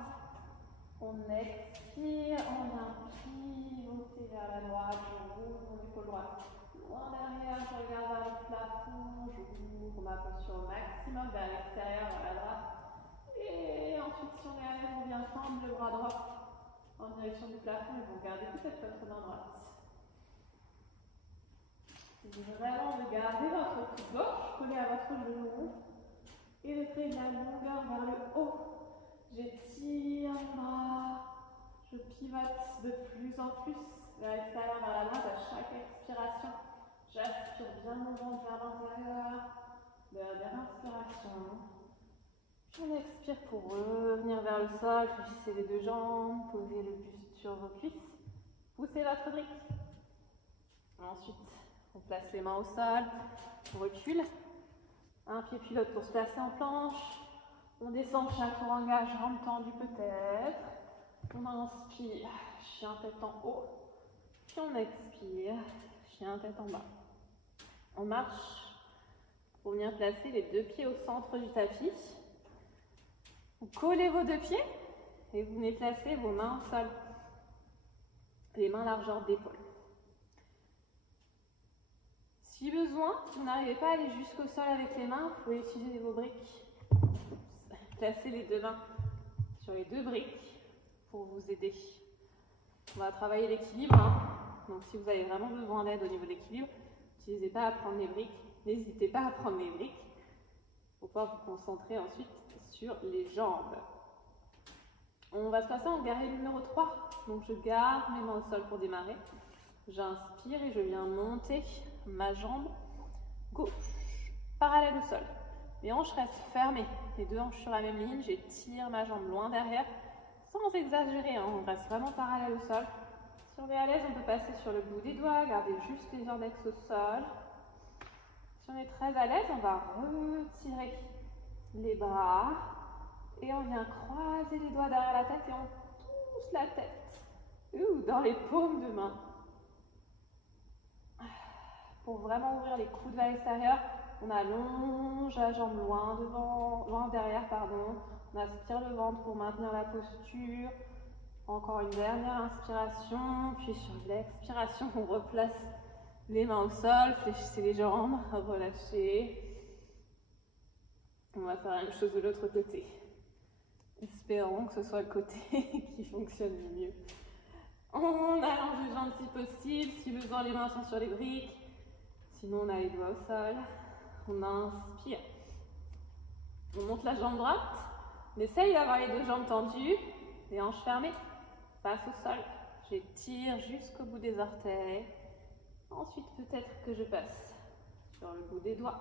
On expire, on vient pivoter vers la droite, je roule mon épaule droite. Loin derrière, je regarde vers le plafond, j'ouvre ma posture au maximum vers l'extérieur, vers la droite. Et ensuite, si on est à l'aise, on vient tendre le bras droit en direction du plafond et vous gardez peut-être votre main droite. Vous vraiment de garder votre coude gauche collé à votre genou et de créer de la longueur vers le haut. J'étire mon bras, je pivote de plus en plus vers l'extérieur, vers la droite à chaque expiration. J'aspire bien mon ventre vers l'intérieur. Dernière inspiration. Puis on expire pour revenir vers le sol. Fléchissez les deux jambes, posez le buste sur vos cuisses. Poussez votre brique. Ensuite, on place les mains au sol. On recule. Un pied puis l'autre pour se placer en planche. On descend chaturanga, jambes tendues peut-être. On inspire, chien tête en haut. Puis on expire, chien tête en bas. On marche pour venir placer les deux pieds au centre du tapis. Vous collez vos deux pieds et vous venez placer vos mains au sol. Les mains largeur d'épaule. Si besoin, si vous n'arrivez pas à aller jusqu'au sol avec les mains, vous pouvez utiliser vos briques. Placez les deux mains sur les deux briques pour vous aider. On va travailler l'équilibre. Donc si vous avez vraiment besoin d'aide au niveau de l'équilibre, n'hésitez pas à prendre les briques. N'hésitez pas à prendre les briques pour pouvoir vous concentrer ensuite sur les jambes. On va se passer en guerrier numéro 3. Donc je garde mes mains au sol pour démarrer. J'inspire et je viens monter ma jambe gauche, parallèle au sol. Les hanches restent fermées, les deux hanches sur la même ligne. J'étire ma jambe loin derrière, sans exagérer, on reste vraiment parallèle au sol. Si on est à l'aise, on peut passer sur le bout des doigts, garder juste les index au sol. Si on est très à l'aise, on va retirer les bras et on vient croiser les doigts derrière la tête et on touche la tête dans les paumes de main. Pour vraiment ouvrir les coudes vers l'extérieur, on allonge la jambe loin derrière, pardon. On aspire le ventre pour maintenir la posture. Encore une dernière inspiration, puis sur l'expiration, on replace les mains au sol, fléchissez les jambes, relâchez. On va faire la même chose de l'autre côté. Espérons que ce soit le côté qui fonctionne le mieux. On allonge les jambes si possible, si besoin les mains sont sur les briques. Sinon on a les doigts au sol. On inspire. On monte la jambe droite. On essaye d'avoir les deux jambes tendues, les hanches fermées. Passe au sol. J'étire jusqu'au bout des orteils. Ensuite, peut-être que je passe sur le bout des doigts.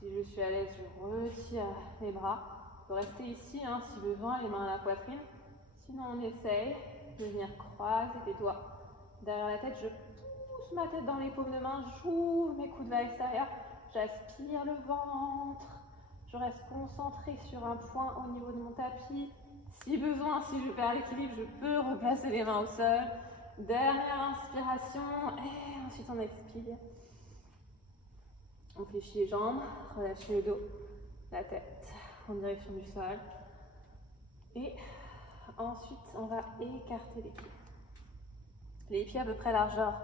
Si je suis à l'aise, je retire les bras. On peut rester ici, si besoin, les mains à la poitrine. Sinon, on essaye de venir croiser les doigts derrière la tête. Je pousse pousse ma tête dans les paumes de main, j'ouvre mes coudes vers l'extérieur, j'aspire le ventre, je reste concentrée sur un point au niveau de mon tapis. Si besoin, si je perds l'équilibre, je peux replacer les mains au sol. Dernière inspiration et ensuite on expire. On fléchit les jambes, relâchez le dos, la tête en direction du sol. Et ensuite, on va écarter les pieds. Les pieds à peu près largeur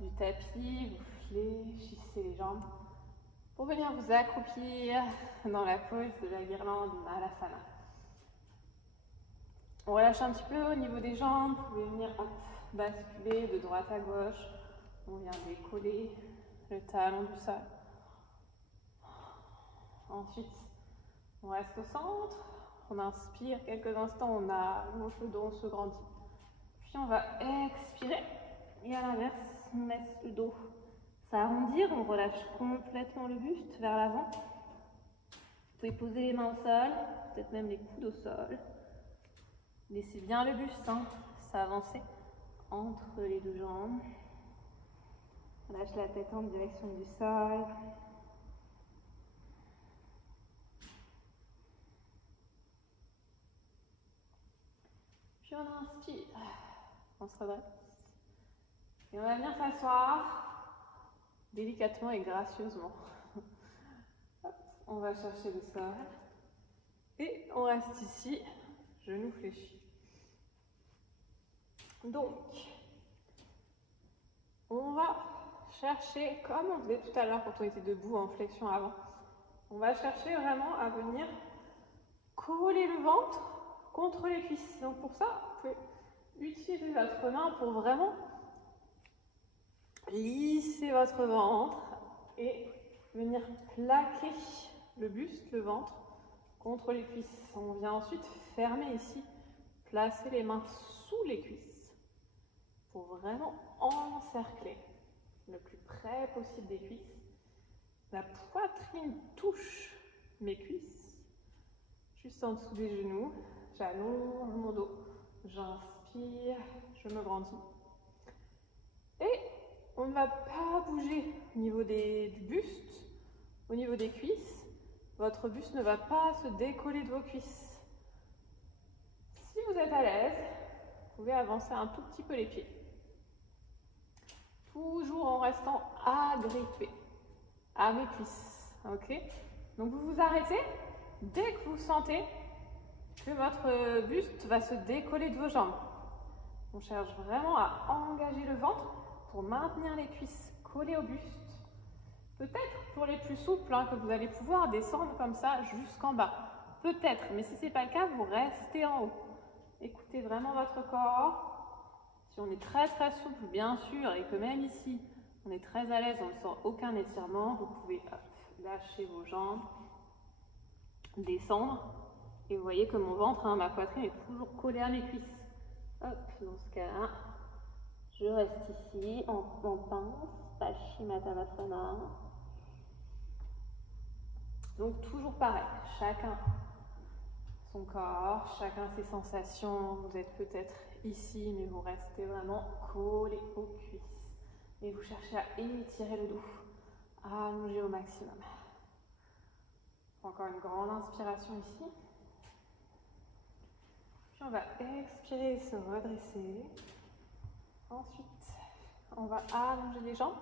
du tapis, vous fléchissez les jambes pour venir vous accroupir dans la pose de la guirlande Malasana. On relâche un petit peu au niveau des jambes, vous pouvez venir basculer de droite à gauche. On vient décoller le talon du sol. Ensuite, on reste au centre, on inspire quelques instants, on allonge le dos, on se grandit. Puis on va expirer et à l'inverse, on laisse le dos s'arrondir, on relâche complètement le buste vers l'avant. Vous pouvez poser les mains au sol, peut-être même les coudes au sol. Laissez bien le buste s'avancer entre les deux jambes. On lâche la tête en direction du sol. Puis on inspire, on se redresse. Et on va venir s'asseoir délicatement et gracieusement. On va chercher le sol. Et on reste ici, genoux fléchis. Donc, on va chercher, comme on faisait tout à l'heure quand on était debout en flexion avant, on va chercher vraiment à venir coller le ventre contre les cuisses. Donc pour ça, vous pouvez utiliser votre main pour vraiment lisser votre ventre et venir plaquer le buste, le ventre, contre les cuisses. On vient ensuite fermer ici, placer les mains sous les cuisses pour vraiment encercler le plus près possible des cuisses. La poitrine touche mes cuisses, juste en dessous des genoux. J'allonge mon dos, j'inspire, je me grandis. Et on ne va pas bouger au niveau du buste, au niveau des cuisses. Votre buste ne va pas se décoller de vos cuisses. Si vous êtes à l'aise, vous pouvez avancer un tout petit peu les pieds. Toujours en restant agrippé à mes cuisses. Ok? Donc vous vous arrêtez dès que vous sentez que votre buste va se décoller de vos jambes. On cherche vraiment à engager le ventre pour maintenir les cuisses collées au buste. Peut-être pour les plus souples, que vous allez pouvoir descendre comme ça jusqu'en bas. Peut-être, mais si ce n'est pas le cas, vous restez en haut. Écoutez vraiment votre corps. Si on est très très souple, bien sûr, et que même ici, on est très à l'aise, on ne sent aucun étirement, vous pouvez lâcher vos jambes, descendre. Et vous voyez que mon ventre, ma poitrine est toujours collée à mes cuisses. Hop, dans ce cas-là, je reste ici en pince, Paschimottanasana. Donc toujours pareil, chacun son corps, chacun ses sensations. Vous êtes peut-être ici, mais vous restez vraiment collé aux cuisses. Et vous cherchez à étirer le dos, à allonger au maximum. Encore une grande inspiration ici. Puis on va expirer et se redresser. Ensuite, on va allonger les jambes.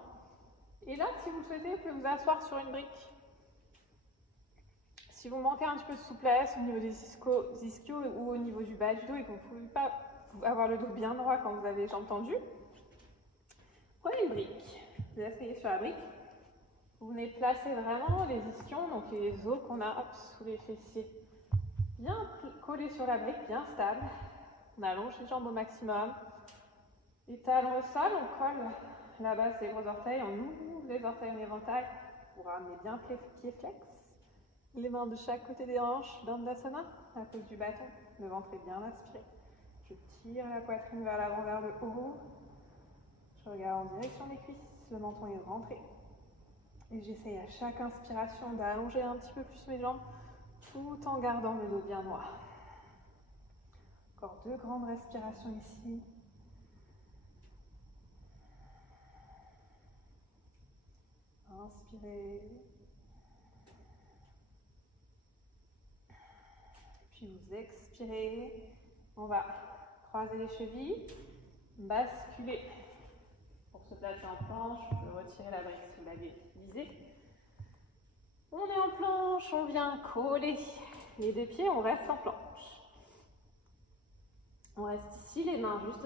Et là, si vous le souhaitez, vous pouvez vous asseoir sur une brique. Si vous manquez un petit peu de souplesse au niveau des ischios ou au niveau du bas du dos et que vous ne pouvez pas avoir le dos bien droit quand vous avez les jambes tendues, prenez une brique. Vous asseyez sur la brique. Vous venez placer vraiment les ischions, donc les os qu'on a sous les fessiers, bien collés sur la brique, bien stable. On allonge les jambes au maximum. Les talons au sol, on colle la base des gros orteils, on ouvre les orteils en éventail pour ramener bien pied flex. Les mains de chaque côté des hanches, Dandasana, à cause du bâton. Le ventre est bien aspiré. Je tire la poitrine vers l'avant, vers le haut. Je regarde en direction des cuisses, le menton est rentré. Et j'essaye à chaque inspiration d'allonger un petit peu plus mes jambes, tout en gardant le dos bien droit. Encore 2 grandes respirations ici. Inspirez. Puis vous expirez. On va croiser les chevilles, basculer pour se placer en planche. Vous pouvez retirer la brique si vous l'avez utilisée. On est en planche, on vient coller les deux pieds, on reste en planche. On reste ici, les mains juste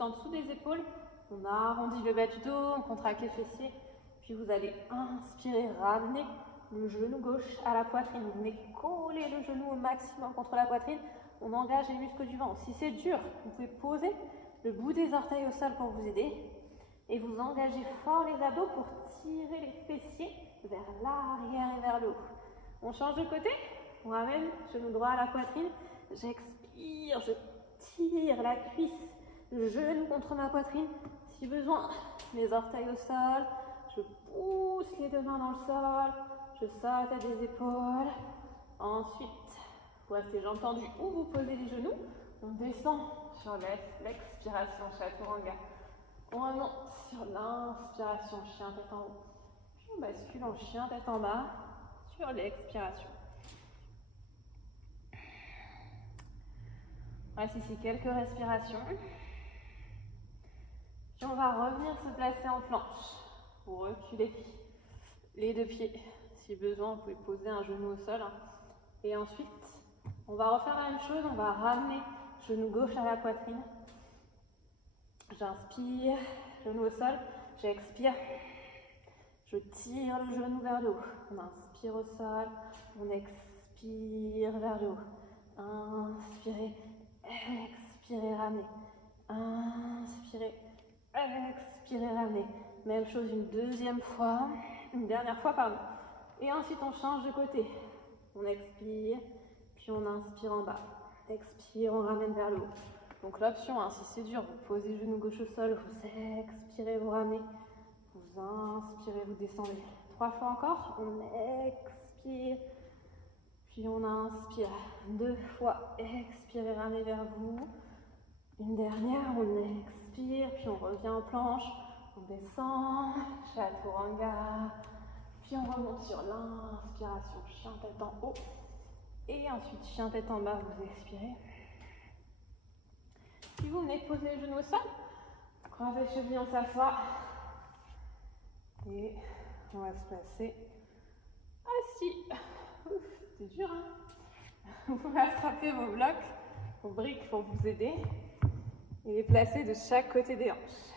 en dessous des épaules. On arrondit le bas du dos, on contracte les fessiers. Puis vous allez inspirer, ramener le genou gauche à la poitrine. Vous venez coller le genou au maximum contre la poitrine. On engage les muscles du ventre. Si c'est dur, vous pouvez poser le bout des orteils au sol pour vous aider. Et vous engagez fort les abdos pour tirer les fessiers vers l'arrière et vers le haut. On change de côté. On ramène genou droit à la poitrine. J'expire, je tire la cuisse, le genou contre ma poitrine. Si besoin, les orteils au sol. Je pousse les deux mains dans le sol. Je saute à des épaules. Ensuite, vous restez jambes tendues ou vous posez les genoux. On descend sur l'expiration, chaturanga. On remonte sur l'inspiration, chien tête en haut. Puis on bascule en chien tête en bas sur l'expiration. On reste ici quelques respirations. Puis on va revenir se placer en planche. Vous reculez les deux pieds. Si besoin, vous pouvez poser un genou au sol. Et ensuite, on va refaire la même chose. On va ramener genou gauche à la poitrine. J'inspire, genou au sol. J'expire. Je tire le genou vers le haut. On inspire au sol. On expire vers le haut. Inspirez, expirez, ramenez. Inspirez, expirez, ramenez. Même chose une deuxième fois. Une dernière fois, pardon. Et ensuite, on change de côté. On expire, puis on inspire en bas. Expire, on ramène vers le haut. Donc l'option, si c'est dur, vous posez genou gauche au sol, vous expirez, vous ramenez. Vous inspirez, vous descendez. 3 fois encore. On expire, puis on inspire. 2 fois, expirez, ramenez vers vous. Une dernière, on expire, puis on revient en planche. On descend, chaturanga. Puis on remonte sur l'inspiration, chien tête en haut. Et ensuite, chien tête en bas, vous expirez. Puis vous venez poser les genoux au sol. Croisez les chevilles, on s'assoit. Et on va se placer assis. C'était dur, hein? Vous pouvez attraper vos blocs, vos briques pour vous aider. Et les placer de chaque côté des hanches.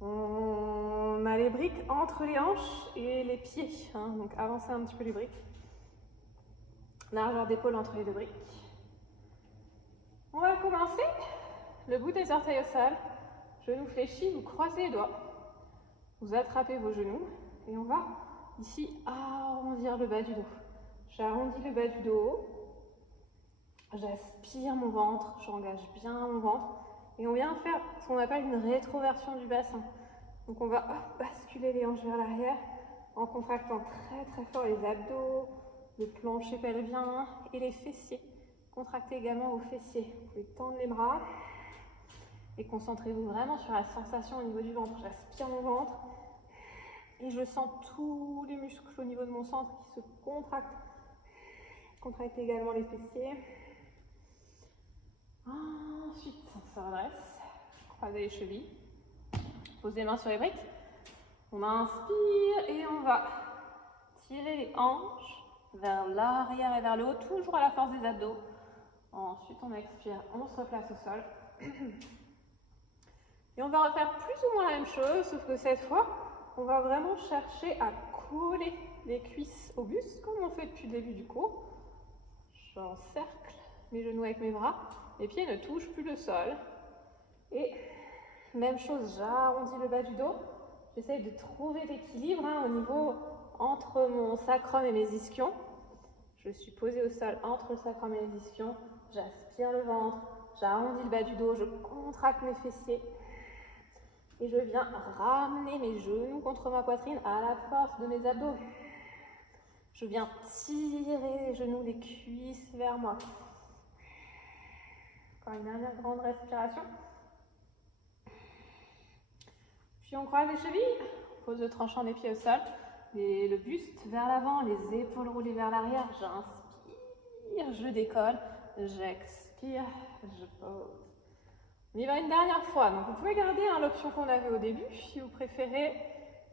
On a les briques entre les hanches et les pieds, donc avancez un petit peu les briques. Largeur d'épaule entre les deux briques. On va commencer. Le bout des orteils au sol, genoux fléchis, vous croisez les doigts. Vous attrapez vos genoux et on va ici arrondir le bas du dos. J'arrondis le bas du dos. J'aspire mon ventre, j'engage bien mon ventre. Et on vient faire ce qu'on appelle une rétroversion du bassin. Donc on va basculer les hanches vers l'arrière en contractant très très fort les abdos, le plancher pelvien et les fessiers. Contractez également vos fessiers. Vous pouvez tendre les bras et concentrez-vous vraiment sur la sensation au niveau du ventre. J'aspire mon ventre et je sens tous les muscles au niveau de mon centre qui se contractent. Contractez également les fessiers. Ensuite, on se redresse, croisez les chevilles, posez les mains sur les briques. On inspire et on va tirer les hanches vers l'arrière et vers le haut, toujours à la force des abdos. Ensuite, on expire, on se replace au sol. Et on va refaire plus ou moins la même chose, sauf que cette fois, on va vraiment chercher à coller les cuisses au buste, comme on fait depuis le début du cours. J'encercle mes genoux avec mes bras. Les pieds ne touchent plus le sol. Et même chose, j'arrondis le bas du dos. J'essaye de trouver l'équilibre au niveau entre mon sacrum et mes ischions. Je suis posée au sol entre le sacrum et les ischions. J'aspire le ventre, j'arrondis le bas du dos, je contracte mes fessiers. Et je viens ramener mes genoux contre ma poitrine à la force de mes abdos. Je viens tirer les genoux, les cuisses vers moi. Encore une dernière grande respiration. Puis on croise les chevilles, Pose le tranchant des pieds au sol. Et le buste vers l'avant, les épaules roulées vers l'arrière. J'inspire, je décolle. J'expire, je pose. On y va une dernière fois. Donc vous pouvez garder l'option qu'on avait au début si vous préférez.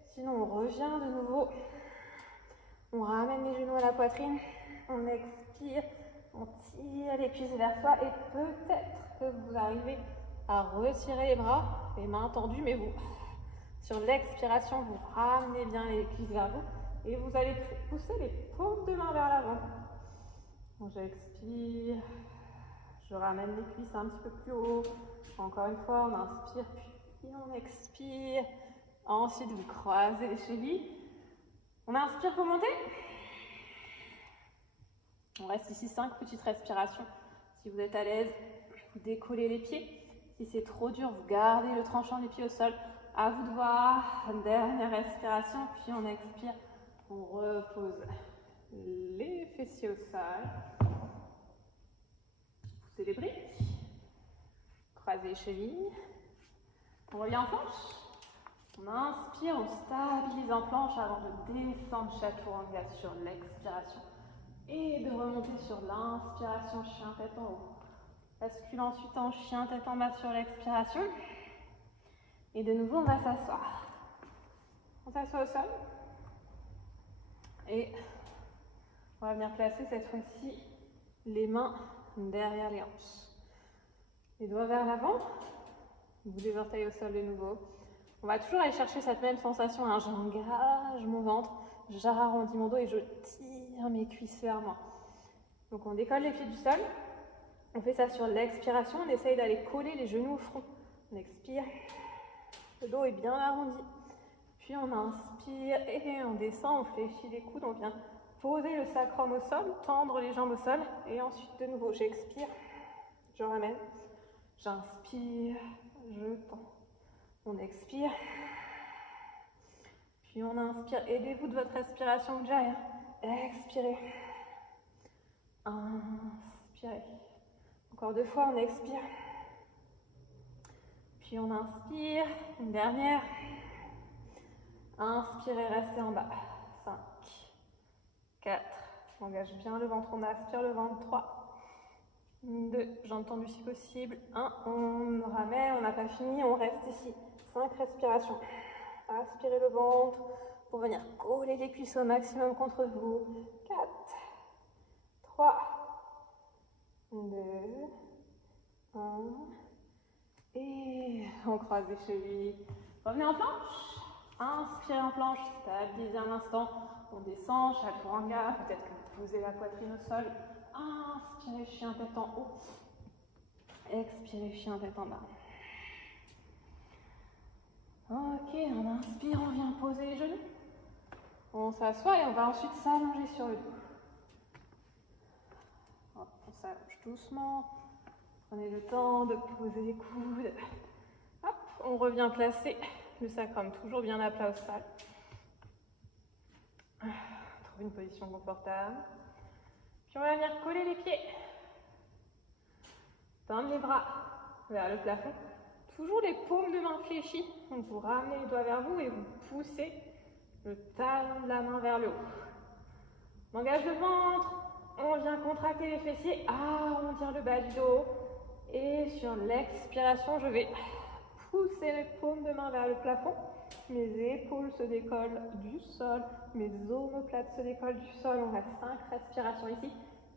Sinon on revient de nouveau. On ramène les genoux à la poitrine. On expire. On tire les cuisses vers soi. Et peut-être que vous arrivez à retirer les bras, les mains tendues, mais vous, sur l'expiration, vous ramenez bien les cuisses vers vous. Et vous allez pousser les paumes de main vers l'avant. Donc j'expire. Je ramène les cuisses un petit peu plus haut. Encore une fois, on inspire, puis on expire. Ensuite, vous croisez les chevilles. On inspire pour monter. On reste ici 5 petites respirations. Si vous êtes à l'aise, vous décollez les pieds. Si c'est trop dur, vous gardez le tranchant des pieds au sol. À vous de voir. Dernière respiration, puis on expire. On repose les fessiers au sol. Poussez les briques. Croisez les chevilles. On revient en planche. On inspire, on stabilise en planche avant de descendre chapeau en glace sur l'expiration. Et de remonter sur l'inspiration, chien tête en haut. Bascule ensuite en chien tête en bas sur l'expiration. Et de nouveau, on va s'asseoir. On s'assoit au sol. Et on va venir placer cette fois-ci les mains derrière les hanches. Les doigts vers l'avant. Vous les orteils au sol de nouveau. On va toujours aller chercher cette même sensation. Hein. J'engage mon ventre, j'arrondis mon dos et je tire mes cuisses vers moi. Donc on décolle les pieds du sol. On fait ça sur l'expiration. On essaye d'aller coller les genoux au front. On expire. Le dos est bien arrondi. Puis on inspire et on descend. On fléchit les coudes. On vient poser le sacrum au sol, tendre les jambes au sol. Et ensuite de nouveau, j'expire. Je ramène. J'inspire. Je tends. On expire. Puis on inspire. Aidez-vous de votre respiration déjà. Expirez. Inspirez. Encore 2 fois, on expire. Puis on inspire. Une dernière. Inspirez, restez en bas. 5, 4. J'engage bien le ventre. On aspire le ventre. 3. 2, jambes tendues si possible. 1, on ramène, on n'a pas fini, on reste ici. 5 respirations. Aspirez le ventre pour venir coller les cuisses au maximum contre vous. 4, 3, 2, 1. Et on croise les chevilles. Revenez en planche. Inspirez en planche, stabilisez un instant. On descend, chaturanga. Peut-être que vous posez la poitrine au sol. Inspirez, chien tête en haut. Expirez, chien tête en bas. Ok, on inspire, on vient poser les genoux. On s'assoit et on va ensuite s'allonger sur le dos. Hop, on s'allonge doucement. Prenez le temps de poser les coudes. Hop, on revient placer le sacrum toujours bien à plat au sol. Trouve une position confortable. Puis on va venir coller les pieds. Tendre les bras vers le plafond. Toujours les paumes de main fléchies. Donc vous ramenez les doigts vers vous et vous poussez le talon de la main vers le haut. On engage le ventre. On vient contracter les fessiers. Arrondir le bas du dos. Et sur l'expiration, je vais pousser les paumes de main vers le plafond. Mes épaules se décollent du sol. Mes omoplates se décollent du sol. On reste 5 respirations ici.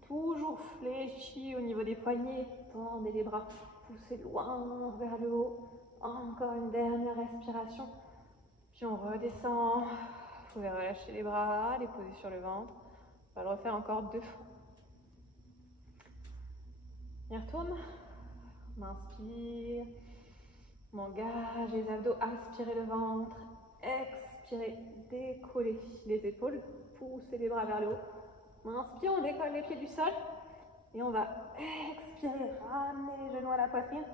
Toujours fléchi au niveau des poignets. Tendez les bras. Poussez loin vers le haut. Encore une dernière respiration. Puis on redescend. Vous pouvez relâcher les bras, les poser sur le ventre. On va le refaire encore 2 fois. On y retourne. On inspire. On engage les abdos. Aspirez le ventre. Expirez. Décollez les épaules. Poussez les bras vers le haut. On inspire, on décolle les pieds du sol. Et on va expirer, ramener les genoux à la poitrine.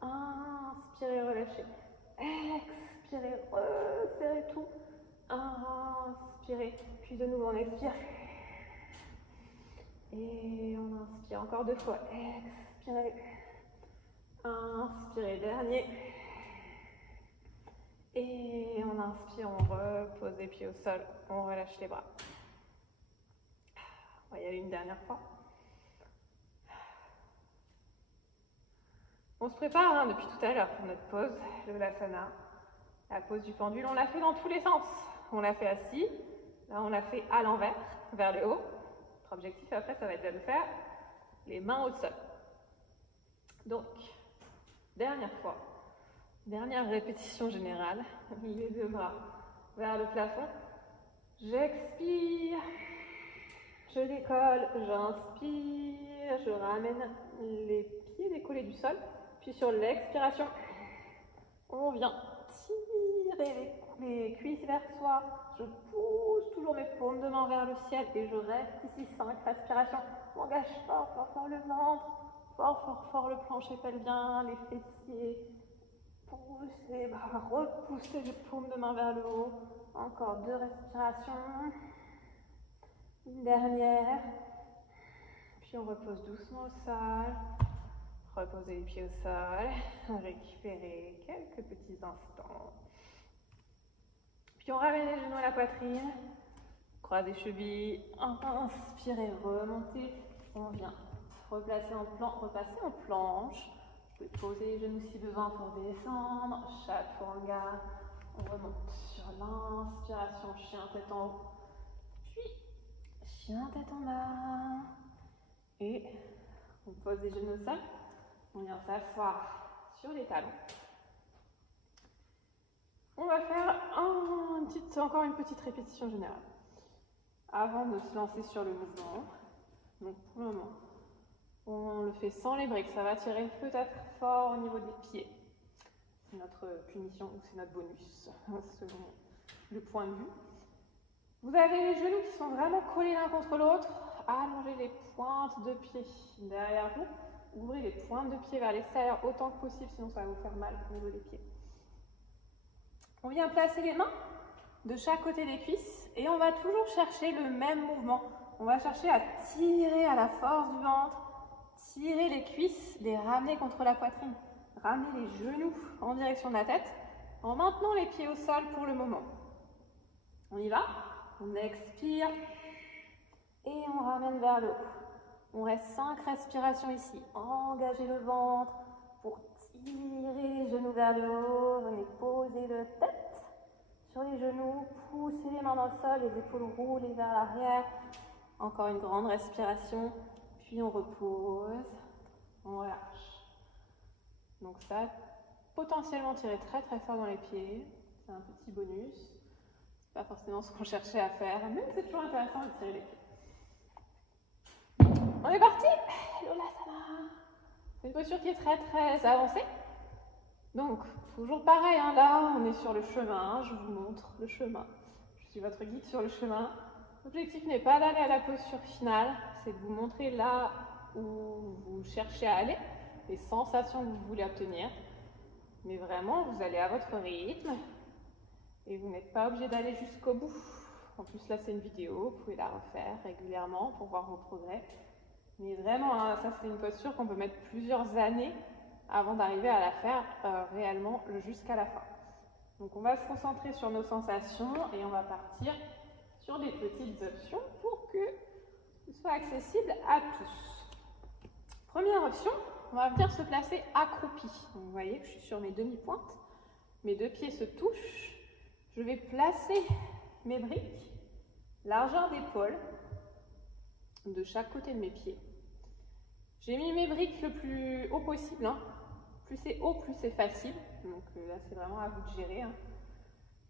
Inspirez, relâchez. Expirez, resserrez tout. Inspirez, puis de nouveau on expire. Et on inspire encore 2 fois. Expirez. Inspirez, dernier. Et on inspire, on repose les pieds au sol, on relâche les bras. On va y aller une dernière fois. On se prépare hein, depuis tout à l'heure pour notre pause, le Ulasana. La pose du pendule, on l'a fait dans tous les sens. On l'a fait assis, là on l'a fait à l'envers, vers le haut. Notre objectif après, ça va être de le faire les mains au sol. Donc, dernière fois, dernière répétition générale, les deux bras vers le plafond. J'expire, je décolle, j'inspire, je ramène les pieds décollés du sol. Puis sur l'expiration, on vient tirer les cuisses vers soi. Je pousse toujours mes paumes de main vers le ciel et je reste ici 5 respirations. On engage fort, fort, fort le ventre, fort, fort, fort le plancher pelvien, les fessiers. Poussez les bras, repoussez les paumes de main vers le haut. Encore 2 respirations. Une dernière. Puis on repose doucement au sol. Reposez les pieds au sol. Récupérez quelques petits instants. Puis on ramène les genoux à la poitrine. Croisez les chevilles. Inspirez, remontez. On vient replacer en plan, repasser en planche. Vous pouvez poser les genoux si besoin pour descendre. Chaturanga. On remonte sur l'inspiration, chien tête en haut. Puis chien tête en bas. Et on pose les genoux au sol. On vient s'asseoir sur les talons. On va faire encore une petite répétition générale. Avant de se lancer sur le mouvement, donc pour le moment, on le fait sans les briques. Ça va tirer peut-être fort au niveau des pieds. C'est notre punition ou c'est notre bonus, selon le point de vue. Vous avez les genoux qui sont vraiment collés l'un contre l'autre. Allongez les pointes de pied derrière vous. Ouvrez les pointes de pied vers l'extérieur autant que possible, sinon ça va vous faire mal au niveau des pieds. On vient placer les mains de chaque côté des cuisses et on va toujours chercher le même mouvement. On va chercher à tirer à la force du ventre, tirer les cuisses, les ramener contre la poitrine, ramener les genoux en direction de la tête en maintenant les pieds au sol pour le moment. On y va, on expire et on ramène vers le haut. On reste 5 respirations ici. Engagez le ventre pour tirer les genoux vers le haut. Venez poser la tête sur les genoux. Poussez les mains dans le sol, les épaules roulées vers l'arrière. Encore une grande respiration. Puis on repose. On relâche. Donc ça, potentiellement tirer très très fort dans les pieds. C'est un petit bonus. C'est pas forcément ce qu'on cherchait à faire. Mais c'est toujours intéressant de tirer les pieds. On est parti. L'Ulasana. C'est une posture qui est très très avancée. Donc, toujours pareil, hein, là on est sur le chemin, je vous montre le chemin. Je suis votre guide sur le chemin. L'objectif n'est pas d'aller à la posture finale, c'est de vous montrer là où vous cherchez à aller, les sensations que vous voulez obtenir. Mais vraiment, vous allez à votre rythme et vous n'êtes pas obligé d'aller jusqu'au bout. En plus, là c'est une vidéo, vous pouvez la refaire régulièrement pour voir vos progrès. Mais vraiment, hein, ça c'est une posture qu'on peut mettre plusieurs années avant d'arriver à la faire réellement jusqu'à la fin. Donc on va se concentrer sur nos sensations et on va partir sur des petites options pour que ce soit accessible à tous. Première option, on va venir se placer accroupi. Donc, vous voyez que je suis sur mes demi-pointes, mes 2 pieds se touchent. Je vais placer mes briques, largeur d'épaule, de chaque côté de mes pieds. J'ai mis mes briques le plus haut possible. Hein. Plus c'est haut, plus c'est facile. Donc là, c'est vraiment à vous de gérer. Hein.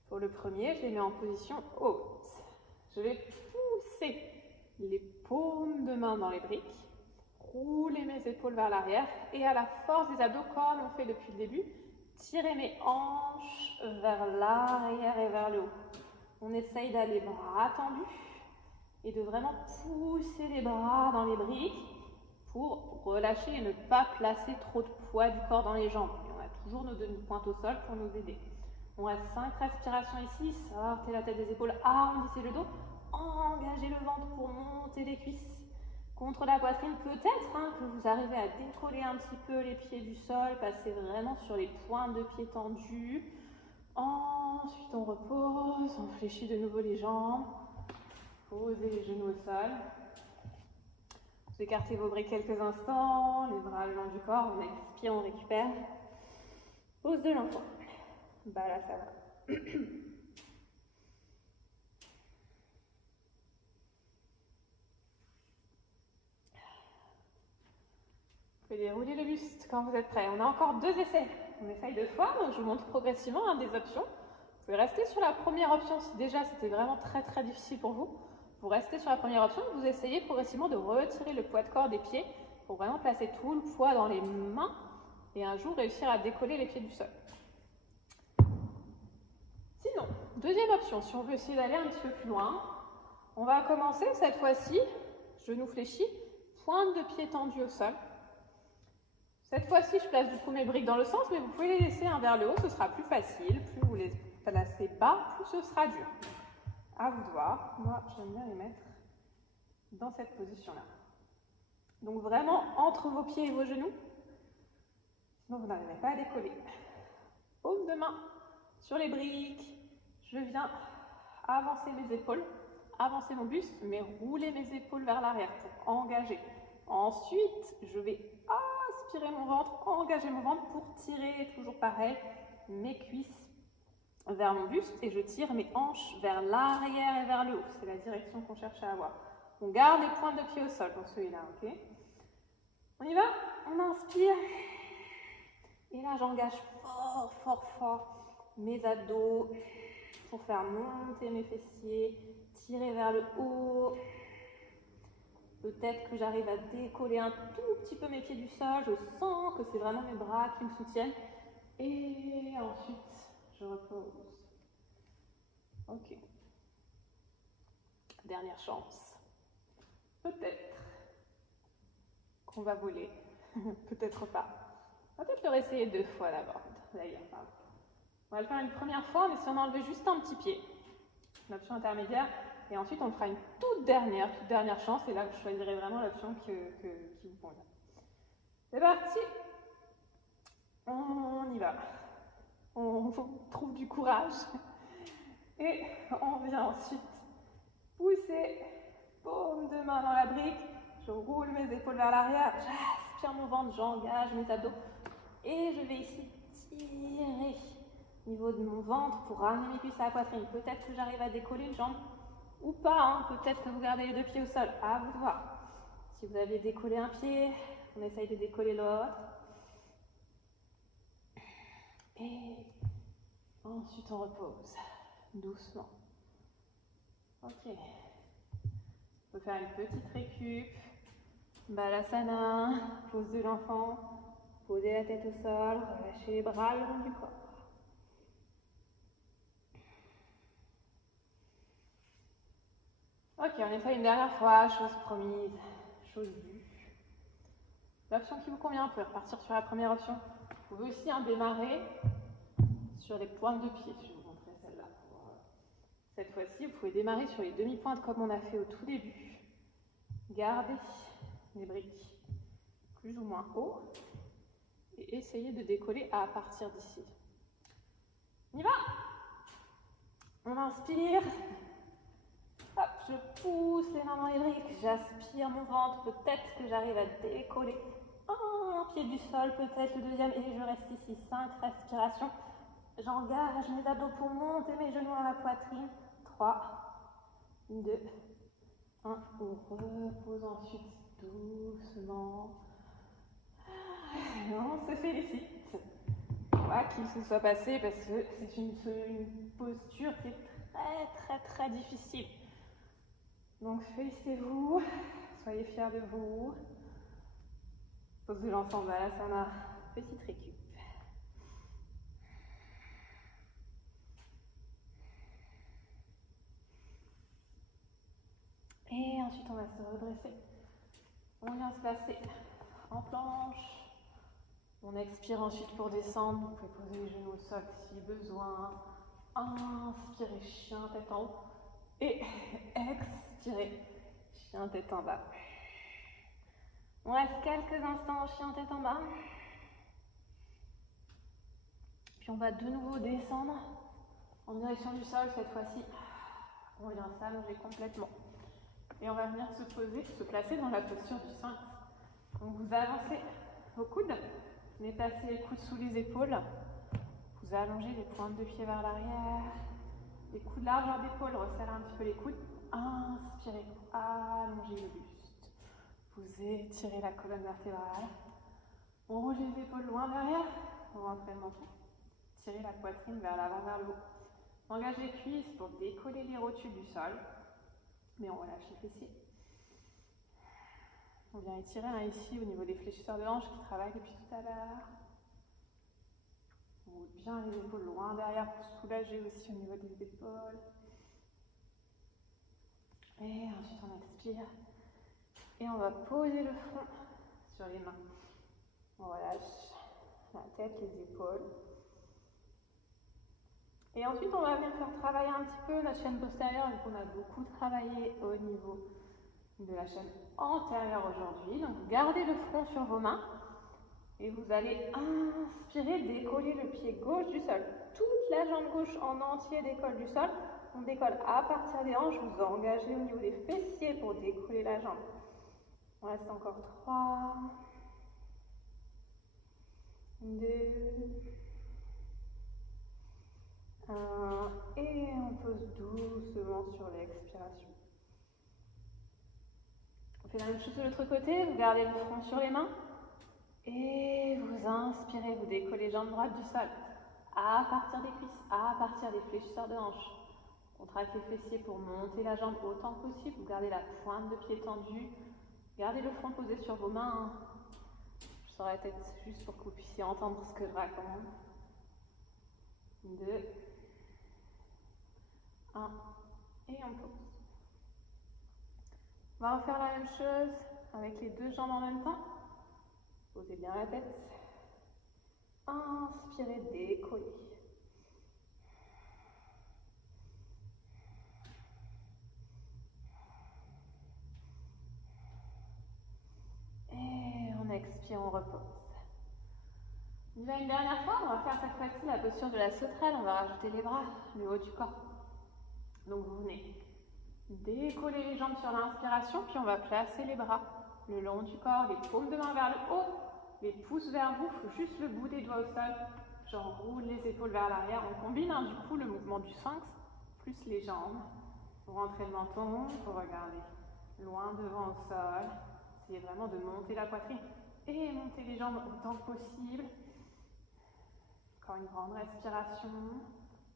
Pour le premier, je les mets en position haute. Je vais pousser les paumes de main dans les briques, rouler mes épaules vers l'arrière et à la force des abdos, comme on fait depuis le début, tirer mes hanches vers l'arrière et vers le haut. On essaye d'aller bras tendus et de vraiment pousser les bras dans les briques pour relâcher et ne pas placer trop de poids du corps dans les jambes. Et on a toujours nos demi-pointes au sol pour nous aider. On reste 5 respirations ici, sortez la tête des épaules, arrondissez le dos, engagez le ventre pour monter les cuisses contre la poitrine. Peut-être hein, que vous arrivez à décoller un petit peu les pieds du sol, passez vraiment sur les pointes de pied tendues. Ensuite, on repose, on fléchit de nouveau les jambes. Posez les genoux au sol. Vous écartez vos briques quelques instants, les bras le long du corps. On expire, on récupère. Pose de l'enfant. Balasana. Vous pouvez dérouler le buste quand vous êtes prêts. On a encore 2 essais. On essaye 2 fois, donc je vous montre progressivement des options. Vous pouvez rester sur la première option si déjà c'était vraiment très difficile pour vous. Vous restez sur la première option, vous essayez progressivement de retirer le poids de corps des pieds pour vraiment placer tout le poids dans les mains et un jour réussir à décoller les pieds du sol. Sinon, deuxième option, si on veut essayer d'aller un petit peu plus loin, on va commencer cette fois-ci, genou fléchi, pointe de pied tendue au sol. Cette fois-ci, je place du coup mes briques dans le sens, mais vous pouvez les laisser vers le haut, ce sera plus facile. Plus vous les placez bas, plus ce sera dur. À vous de voir. Moi, j'aime bien les mettre dans cette position-là. Donc vraiment entre vos pieds et vos genoux, sinon vous n'arrivez pas à décoller. Paume de main sur les briques. Je viens avancer mes épaules, avancer mon buste, mais rouler mes épaules vers l'arrière pour engager. Ensuite, je vais aspirer mon ventre, engager mon ventre pour tirer, toujours pareil, mes cuisses vers mon buste et je tire mes hanches vers l'arrière et vers le haut. C'est la direction qu'on cherche à avoir. On garde les pointes de pied au sol pour celui-là, ok? On y va? On inspire. Et là, j'engage fort mes abdos pour faire monter mes fessiers, tirer vers le haut. Peut-être que j'arrive à décoller un tout petit peu mes pieds du sol. Je sens que c'est vraiment mes bras qui me soutiennent. Et ensuite, je repose. Ok. Dernière chance. Peut-être qu'on va voler. Peut-être pas. On va peut-être le réessayer 2 fois d'abord. D'ailleurs, pardon. On va le faire une première fois, mais si on enlevait juste un petit pied. L'option intermédiaire. Et ensuite, on fera une toute dernière chance. Et là, vous choisirez vraiment l'option qui vous convient. C'est parti. On y va. On trouve du courage. Et on vient ensuite pousser, paume de main dans la brique. Je roule mes épaules vers l'arrière. J'aspire mon ventre, j'engage mes abdos. Et je vais ici tirer au niveau de mon ventre pour ramener mes cuisses à la poitrine. Peut-être que j'arrive à décoller une jambe. Ou pas, hein. Peut-être que vous gardez les 2 pieds au sol, à vous de voir. Si vous aviez décollé un pied, on essaye de décoller l'autre. Et ensuite on repose, doucement. Ok. On peut faire une petite récup. Balasana, pose de l'enfant. Posez la tête au sol, relâchez les bras le long du corps. Ok, on essaye une dernière fois, chose promise, chose due. L'option qui vous convient, vous pouvez repartir sur la première option. Vous pouvez aussi démarrer sur les pointes de pied. Je vais vous montrer celle-là. Cette fois-ci, vous pouvez démarrer sur les demi-pointes comme on a fait au tout début. Gardez les briques plus ou moins haut et essayez de décoller à partir d'ici. On y va? On inspire. Hop, je pousse les mains dans les briques, j'aspire mon ventre, peut-être que j'arrive à décoller un pied du sol, peut-être le deuxième, et je reste ici, 5 respirations. J'engage mes abdos pour monter mes genoux à la poitrine. 3, 2, 1. On repose ensuite doucement. On se félicite. Quoi qu'il se soit passé, parce que c'est une posture qui est très difficile. Donc félicitez-vous, soyez fiers de vous. Pose de l'enfant Balasana, petite récup. Et ensuite on va se redresser. On vient se placer en planche. On expire ensuite pour descendre. Vous pouvez poser les genoux au sol si besoin. Inspirez, chien tête en haut. Et expirez, chien tête en bas. On reste quelques instants, chien tête en bas. Puis on va de nouveau descendre En direction du sol, cette fois-ci, on vient s'allonger complètement. Et on va venir se poser, se placer dans la posture du sphinx. Donc vous avancez vos coudes, venez placer les coudes sous les épaules. Vous allongez les pointes de pied vers l'arrière. Les coudes largeur d'épaule, resserrez un petit peu les coudes. Inspirez, allongez le buste. Vous étirez la colonne vertébrale. On rouge les épaules loin derrière. On rentre le menton. Tirez la poitrine vers l'avant, vers le haut. Engagez les cuisses pour décoller les rotules du sol. Mais on relâche les fessiers. On vient étirer ici au niveau des fléchisseurs de hanches qui travaillent depuis tout à l'heure. On roule bien les épaules loin derrière pour soulager aussi au niveau des épaules. Et ensuite on expire. Et on va poser le front sur les mains. On relâche la tête, les épaules. Et ensuite, on va venir faire travailler un petit peu la chaîne postérieure, donc on a beaucoup travaillé au niveau de la chaîne antérieure aujourd'hui. Donc, gardez le front sur vos mains et vous allez inspirer, décoller le pied gauche du sol. Toute la jambe gauche en entier décolle du sol. On décolle à partir des hanches, vous engagez au niveau des fessiers pour décoller la jambe. On reste encore 3, 2, 1, et on pose doucement sur l'expiration. On fait la même chose de l'autre côté, vous gardez le front sur les mains et vous inspirez, vous décollez les jambes droites du sol à partir des cuisses, à partir des fléchisseurs de hanches. Contractez les fessiers pour monter la jambe autant que possible, vous gardez la pointe de pied tendue, gardez le front posé sur vos mains. Je sors la tête juste pour que vous puissiez entendre ce que je raconte. 2, 1, et on pose. On va refaire la même chose avec les deux jambes en même temps. Posez bien la tête. Inspirez, décollez. Et on expire, on repose. On y va une dernière fois, on va faire cette fois-ci la posture de la sauterelle, on va rajouter les bras, le haut du corps. Donc vous venez décoller les jambes sur l'inspiration, puis on va placer les bras le long du corps, les paumes de main vers le haut, les pouces vers vous, juste le bout des doigts au sol. J'enroule les épaules vers l'arrière, on combine du coup le mouvement du sphinx, plus les jambes. Vous rentrez le menton, vous regardez loin devant au sol. Essayez vraiment de monter la poitrine et monter les jambes autant que possible. Encore une grande respiration,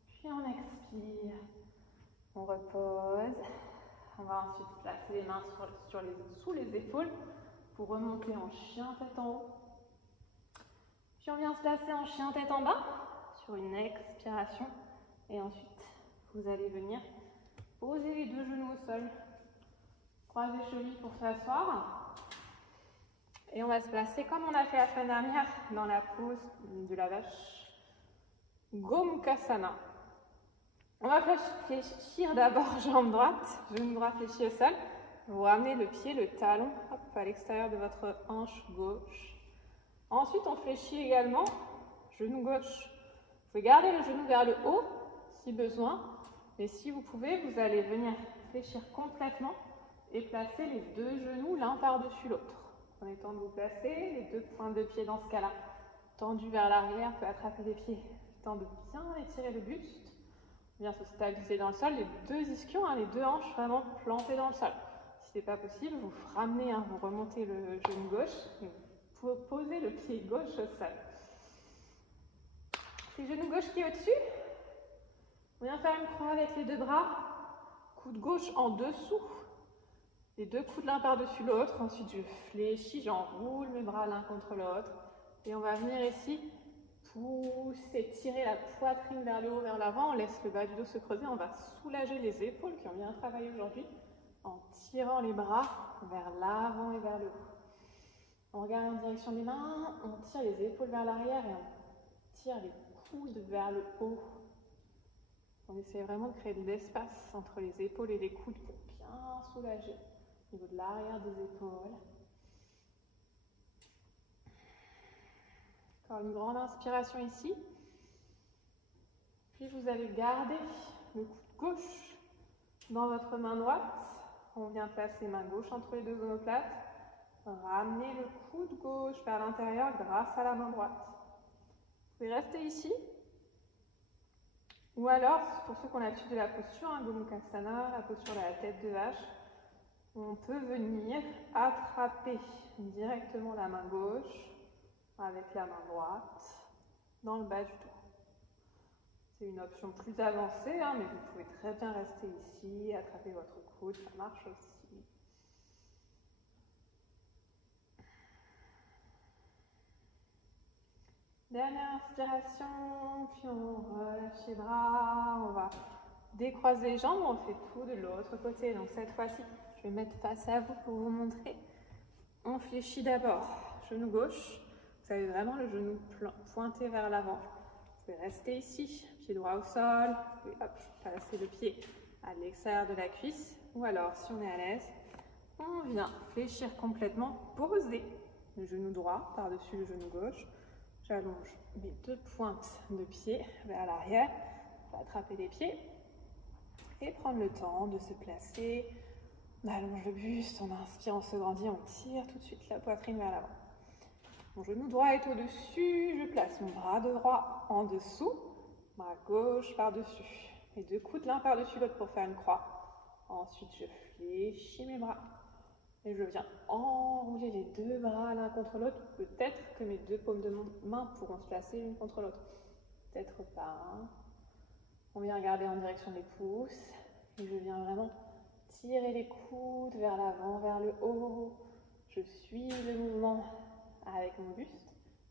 puis on expire, on repose. On va ensuite placer les mains sous les épaules pour remonter en chien tête en haut. Puis on vient se placer en chien tête en bas sur une expiration. Et ensuite, vous allez venir poser les deux genoux au sol. Croisez les chevilles pour s'asseoir. Et on va se placer comme on a fait la semaine dernière dans la pose de la vache. Gomukhasana. On va fléchir d'abord jambe droite, genou droit fléchi au sol. Vous ramenez le pied, le talon, hop, à l'extérieur de votre hanche gauche. Ensuite, on fléchit également genou gauche. Vous pouvez garder le genou vers le haut si besoin, mais si vous pouvez, vous allez venir fléchir complètement et placer les deux genoux l'un par-dessus l'autre. Prenez le temps de vous placer, les deux pointes de pied dans ce cas-là, tendus vers l'arrière, vous pouvez attraper les pieds, le temps de bien étirer le buste. Bien se stabiliser dans le sol, les deux ischions, les deux hanches vraiment plantées dans le sol. Si ce n'est pas possible, vous ramenez, vous remontez le genou gauche et vous posez le pied gauche au sol. C'est le genou gauche qui est au-dessus. On vient faire une croix avec les deux bras, coude gauche en dessous, les deux coudes l'un par-dessus l'autre. Ensuite, je fléchis, j'enroule mes bras l'un contre l'autre. Et on va venir ici pousser, tirer la poitrine vers le haut, vers l'avant. On laisse le bas du dos se creuser. On va soulager les épaules qui ont bien travaillé aujourd'hui en tirant les bras vers l'avant et vers le haut. On regarde en direction des mains, on tire les épaules vers l'arrière et on tire les coudes vers le haut. On essaie vraiment de créer de l'espace entre les épaules et les coudes pour bien soulager au niveau de l'arrière des épaules. Encore une grande inspiration ici. Puis vous allez garder le coude gauche dans votre main droite. On vient placer main gauche entre les deux omoplates. Ramenez le coude gauche vers l'intérieur grâce à la main droite. Vous pouvez rester ici. Ou alors, pour ceux qui ont l'habitude de la posture, Gomukhasana, la posture de la tête de hache, on peut venir attraper directement la main gauche avec la main droite dans le bas du dos. C'est une option plus avancée, mais vous pouvez très bien rester ici, attraper votre coude, ça marche aussi. Dernière inspiration, puis on relâche les bras, on va décroiser les jambes, on fait tout de l'autre côté. Donc cette fois-ci, je vais mettre face à vous pour vous montrer. On fléchit d'abord, genou gauche, vous avez vraiment le genou pointé vers l'avant. Vous pouvez rester ici, pied droit au sol, puis hop, passer le pied à l'extérieur de la cuisse. Ou alors, si on est à l'aise, on vient fléchir complètement, poser le genou droit par-dessus le genou gauche. J'allonge mes deux pointes de pied vers l'arrière, on va attraper les pieds et prendre le temps de se placer. On allonge le buste, on inspire, on se grandit, on tire tout de suite la poitrine vers l'avant. Mon genou droit est au-dessus, je place mon bras droit en dessous, bras gauche par-dessus. Les deux coudes l'un par-dessus l'autre pour faire une croix. Ensuite, je fléchis mes bras. Et je viens enrouler les deux bras l'un contre l'autre. Peut-être que mes deux paumes de main pourront se placer l'une contre l'autre. Peut-être pas. On vient regarder en direction des pouces. Et je viens vraiment tirer les coudes vers l'avant, vers le haut. Je suis le mouvement avec mon buste.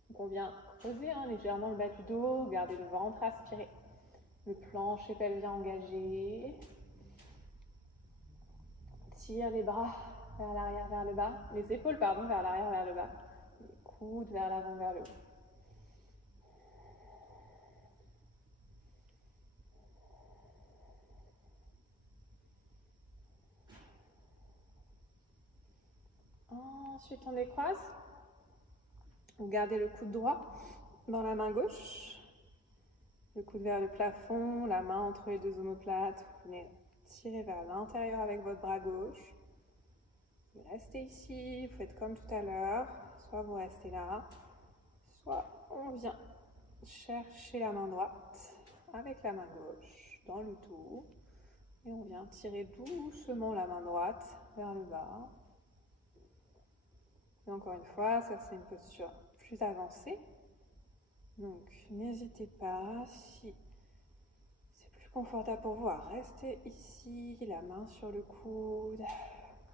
Donc on vient creuser légèrement le bas du dos, garder le ventre aspiré. Le plancher pelvien engagé. Tire les bras vers l'arrière, vers le bas. Les épaules, pardon, vers l'arrière, vers le bas. Les coudes vers l'avant, vers le haut. Ensuite, on décroise. Vous gardez le coude droit dans la main gauche. Le coude vers le plafond, la main entre les deux omoplates. Vous venez tirer vers l'intérieur avec votre bras gauche. Vous restez ici, vous faites comme tout à l'heure. Soit vous restez là, soit on vient chercher la main droite avec la main gauche dans le dos. Et on vient tirer doucement la main droite vers le bas. Et encore une fois, ça c'est une posture plus avancée. Donc n'hésitez pas, si c'est plus confortable pour vous, à rester ici, la main sur le coude,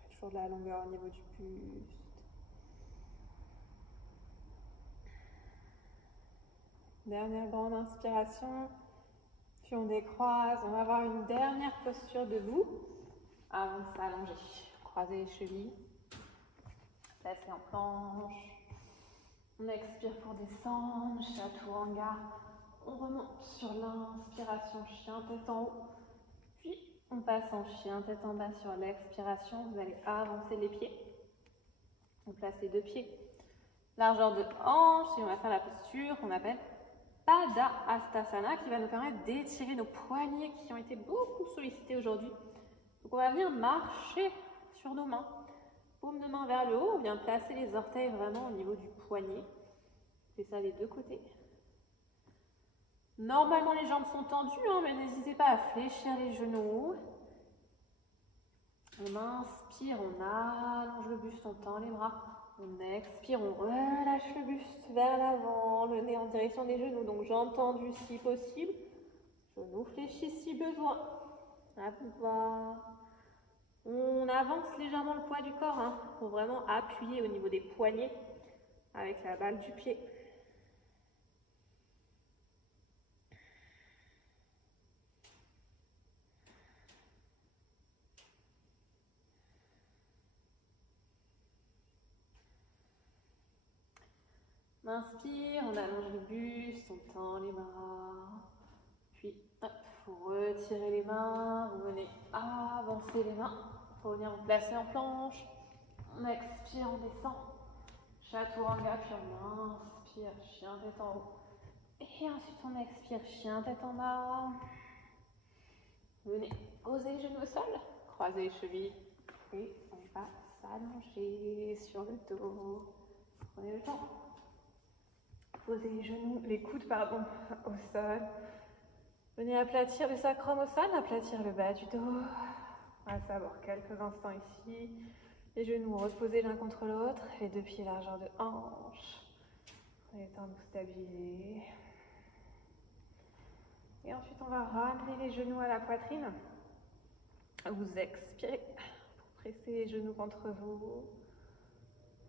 toujours de la longueur au niveau du buste. Dernière grande inspiration, puis on décroise, on va avoir une dernière posture debout avant de s'allonger. Croisez les chevilles, placez en planche. On expire pour descendre, Chaturanga. On remonte sur l'inspiration, chien tête en haut. Puis on passe en chien tête en bas sur l'expiration. Vous allez avancer les pieds. Vous placez deux pieds, largeur de hanche, et on va faire la posture qu'on appelle Padahastasana, qui va nous permettre d'étirer nos poignets qui ont été beaucoup sollicités aujourd'hui. Donc on va venir marcher sur nos mains. Paume de main vers le haut, on vient placer les orteils vraiment au niveau du poignet. C'est ça les deux côtés. Normalement les jambes sont tendues, mais n'hésitez pas à fléchir les genoux. On inspire, on allonge le buste, on tend les bras. On expire, on relâche le buste vers l'avant, le nez en direction des genoux. Donc jambes tendues si possible. Genoux fléchis si besoin. À bas. On avance légèrement le poids du corps pour vraiment appuyer au niveau des poignets avec la balle du pied. On inspire, on allonge le buste, on tend les bras. Puis, hop, vous retirez les mains, vous venez avancer les mains. Pour venir vous placer en planche. On expire, on descend. Chaturanga, puis on inspire, chien tête en haut. Et ensuite, on expire, chien tête en bas. Venez poser les genoux au sol, croisez les chevilles. Et on va s'allonger sur le dos. Prenez le temps. Posez les genoux, les coudes, pardon, au sol. Venez aplatir le sacrum au sol, aplatir le bas du dos. On va savoir quelques instants ici. Les genoux reposés l'un contre l'autre, les deux pieds largeur de hanche. Prenez le temps de vous stabiliser. Et ensuite, on va ramener les genoux à la poitrine. Vous expirez pour presser les genoux contre vous.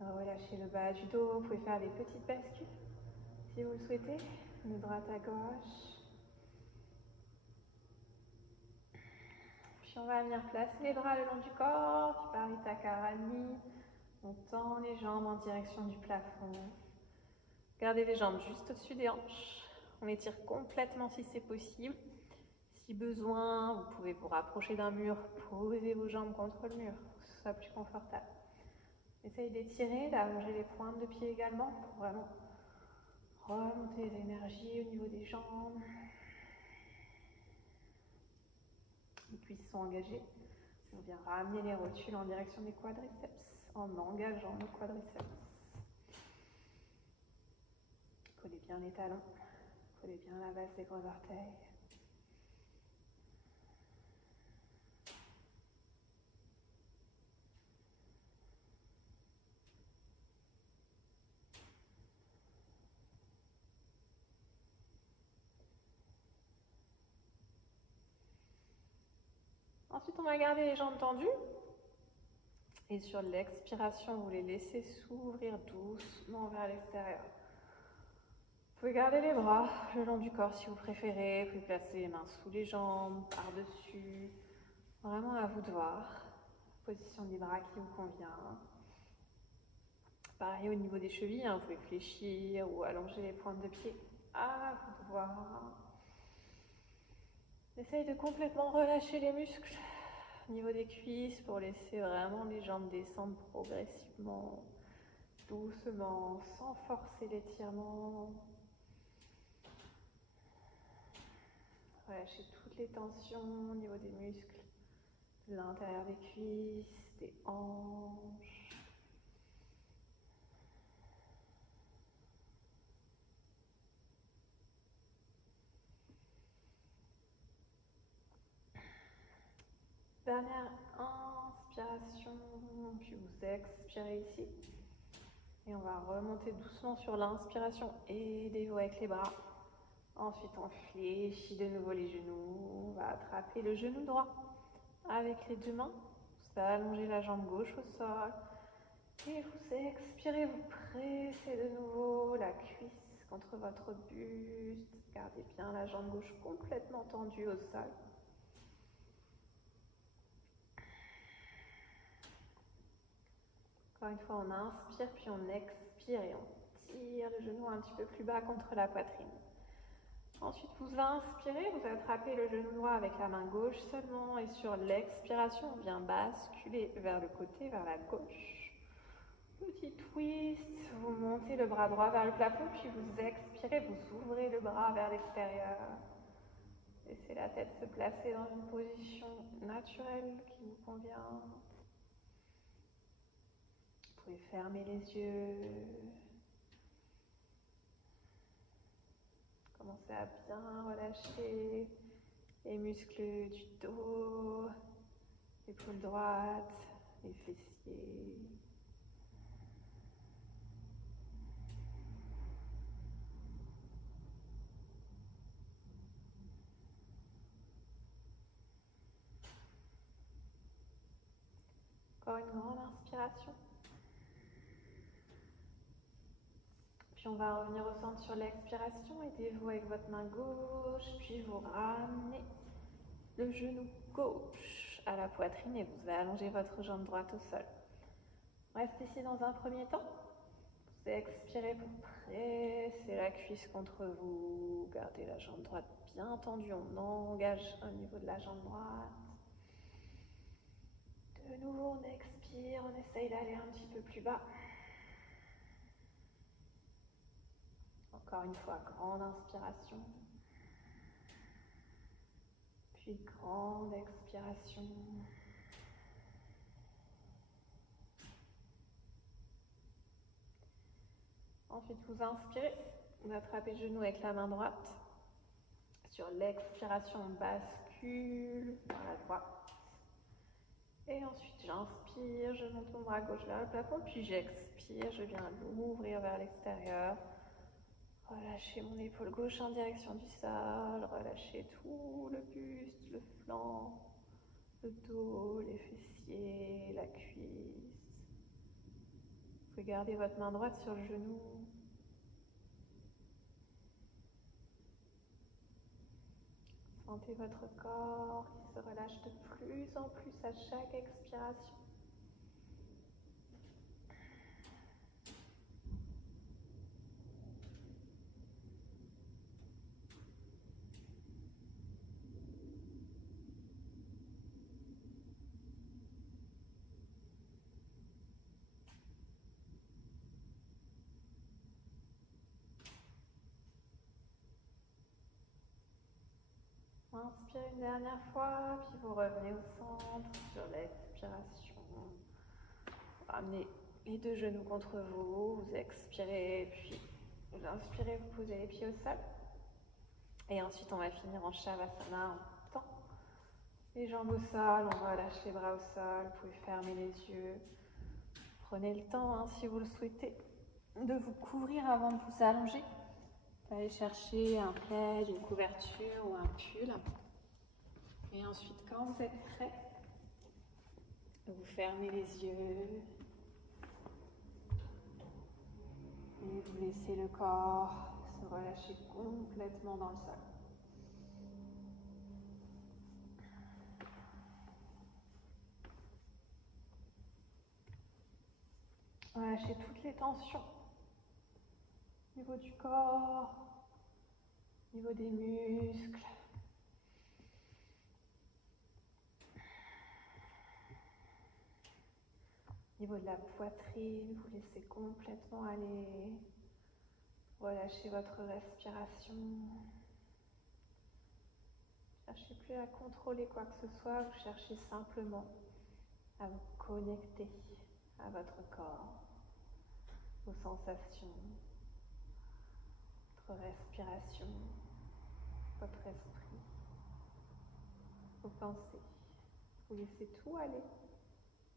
Relâchez le bas du dos. Vous pouvez faire des petites bascules si vous le souhaitez, de droite à gauche. Puis on va venir placer les bras le long du corps, Parita Karani. On tend les jambes en direction du plafond. Gardez les jambes juste au-dessus des hanches. On étire complètement si c'est possible. Si besoin, vous pouvez vous rapprocher d'un mur, poser vos jambes contre le mur pour que ce soit plus confortable. Essayez d'étirer, d'allonger les pointes de pied également pour vraiment remonter les énergies au niveau des jambes. Les cuisses sont engagées. On vient ramener les rotules en direction des quadriceps en engageant nos quadriceps. Collez bien les talons, collez bien la base des gros orteils. Ensuite, on va garder les jambes tendues. Et sur l'expiration, vous les laissez s'ouvrir doucement vers l'extérieur. Vous pouvez garder les bras le long du corps si vous préférez. Vous pouvez placer les mains sous les jambes, par-dessus. Vraiment à vous de voir. Position des bras qui vous convient. Pareil au niveau des chevilles, vous pouvez fléchir ou allonger les pointes de pied. À vous de voir. Essayez de complètement relâcher les muscles au niveau des cuisses pour laisser vraiment les jambes descendre progressivement, doucement, sans forcer l'étirement. Relâchez toutes les tensions au niveau des muscles, de l'intérieur des cuisses, des hanches. Dernière inspiration, puis vous expirez ici. Et on va remonter doucement sur l'inspiration, aidez-vous avec les bras. Ensuite, on fléchit de nouveau les genoux. On va attraper le genou droit avec les deux mains. Vous allongez la jambe gauche au sol. Et vous expirez, vous pressez de nouveau la cuisse contre votre buste. Gardez bien la jambe gauche complètement tendue au sol. Encore une fois, on inspire, puis on expire et on tire le genou un petit peu plus bas contre la poitrine. Ensuite, vous inspirez, vous attrapez le genou droit avec la main gauche seulement et sur l'expiration, on vient basculer vers le côté, vers la gauche. Petit twist, vous montez le bras droit vers le plafond, puis vous expirez, vous ouvrez le bras vers l'extérieur. Laissez la tête se placer dans une position naturelle qui vous convient. Vous pouvez fermer les yeux. Commencez à bien relâcher les muscles du dos, l'épaule droite, les fessiers. Encore une grande inspiration. Puis on va revenir au centre sur l'expiration. Aidez-vous avec votre main gauche, puis vous ramenez le genou gauche à la poitrine et vous allongez votre jambe droite au sol. Restez ici dans un premier temps. Vous expirez pour presser la cuisse contre vous. Gardez la jambe droite bien tendue. On engage au niveau de la jambe droite. De nouveau, on expire. On essaye d'aller un petit peu plus bas. Encore une fois, grande inspiration. Puis grande expiration. Ensuite, vous inspirez, vous attrapez le genou avec la main droite. Sur l'expiration, on bascule vers la droite. Et ensuite, j'inspire, je monte mon bras gauche vers le plafond, puis j'expire, je viens l'ouvrir vers l'extérieur. Relâchez mon épaule gauche en direction du sol, relâchez tout le buste, le flanc, le dos, les fessiers, la cuisse. Vous pouvez garder votre main droite sur le genou. Sentez votre corps qui se relâche de plus en plus à chaque expiration. Inspirez une dernière fois, puis vous revenez au centre sur l'expiration. Ramenez les deux genoux contre vous, vous expirez, puis vous inspirez, vous posez les pieds au sol. Et ensuite, on va finir en Shavasana en temps. Les jambes au sol, on relâche les bras au sol, vous pouvez fermer les yeux. Prenez le temps, si vous le souhaitez, de vous couvrir avant de vous allonger. Allez chercher un plaid, une couverture ou un pull. Et ensuite, quand vous êtes prêt, vous fermez les yeux. Et vous laissez le corps se relâcher complètement dans le sol. Relâchez toutes les tensions. Au niveau du corps, au niveau des muscles. Au niveau de la poitrine, vous laissez complètement aller. Relâchez votre respiration. Ne cherchez plus à contrôler quoi que ce soit, vous cherchez simplement à vous connecter à votre corps, vos sensations, votre respiration, votre esprit, vos pensées. Vous laissez tout aller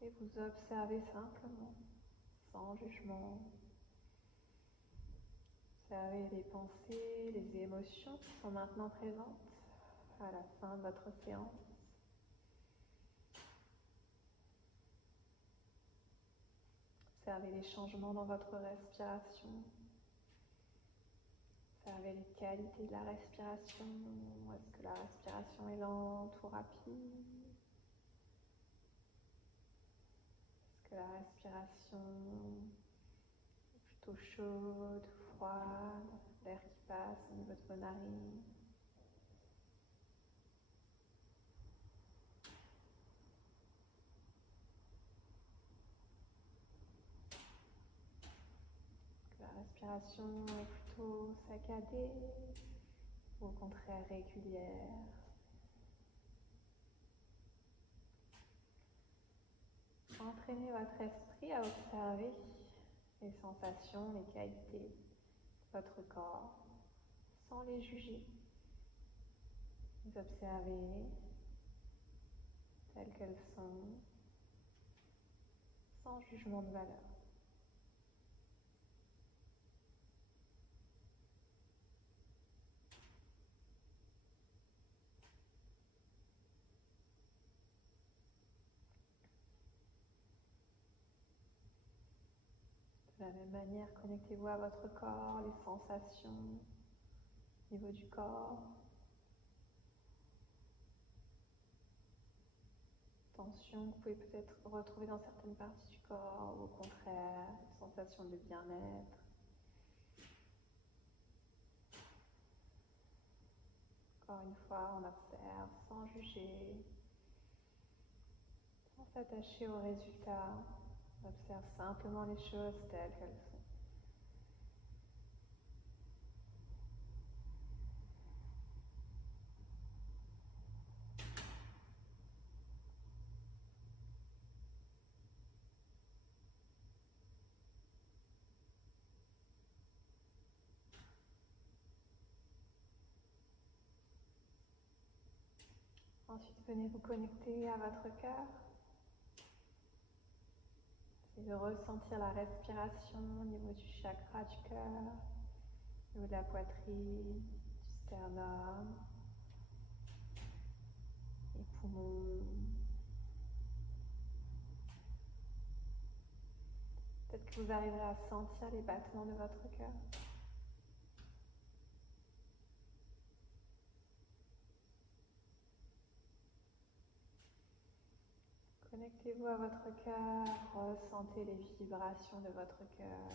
et vous observez simplement, sans jugement. Observez les pensées, les émotions qui sont maintenant présentes à la fin de votre séance. Observez les changements dans votre respiration. Observez les qualités de la respiration. Est-ce que la respiration est lente ou rapide? Est-ce que la respiration est plutôt chaude, froide? L'air qui passe au niveau de vos narines. La respiration est plutôt saccadée ou au contraire régulière. Entraînez votre esprit à observer les sensations, les qualités de votre corps sans les juger. Vous observez telles qu'elles sont, sans jugement de valeur. De la même manière, connectez-vous à votre corps, les sensations au niveau du corps. Tension que vous pouvez peut-être retrouver dans certaines parties du corps, ou au contraire, une sensation de bien-être. Encore une fois, on observe sans juger, sans s'attacher au résultat. On observe simplement les choses telles qu'elles sont. Venez vous connecter à votre cœur. Essayez de ressentir la respiration au niveau du chakra du cœur, au niveau de la poitrine, du sternum, les poumons. Peut-être que vous arriverez à sentir les battements de votre cœur. Connectez-vous à votre cœur, ressentez les vibrations de votre cœur.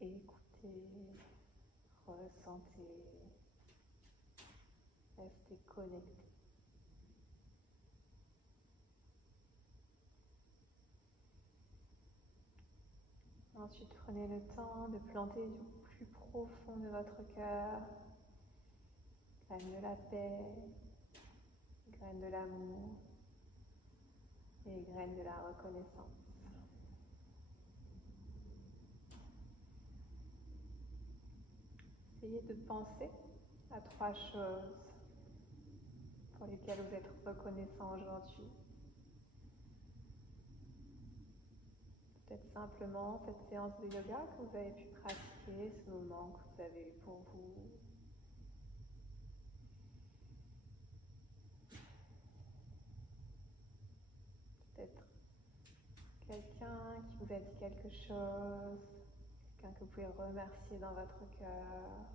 Écoutez, ressentez, restez connecté. Ensuite, prenez le temps de planter au plus profond de votre cœur, graine de la paix, graine de l'amour et graine de la reconnaissance. Essayez de penser à 3 choses pour lesquelles vous êtes reconnaissant aujourd'hui. Peut-être simplement cette séance de yoga que vous avez pu pratiquer, ce moment que vous avez eu pour vous. Peut-être quelqu'un qui vous a dit quelque chose, quelqu'un que vous pouvez remercier dans votre cœur.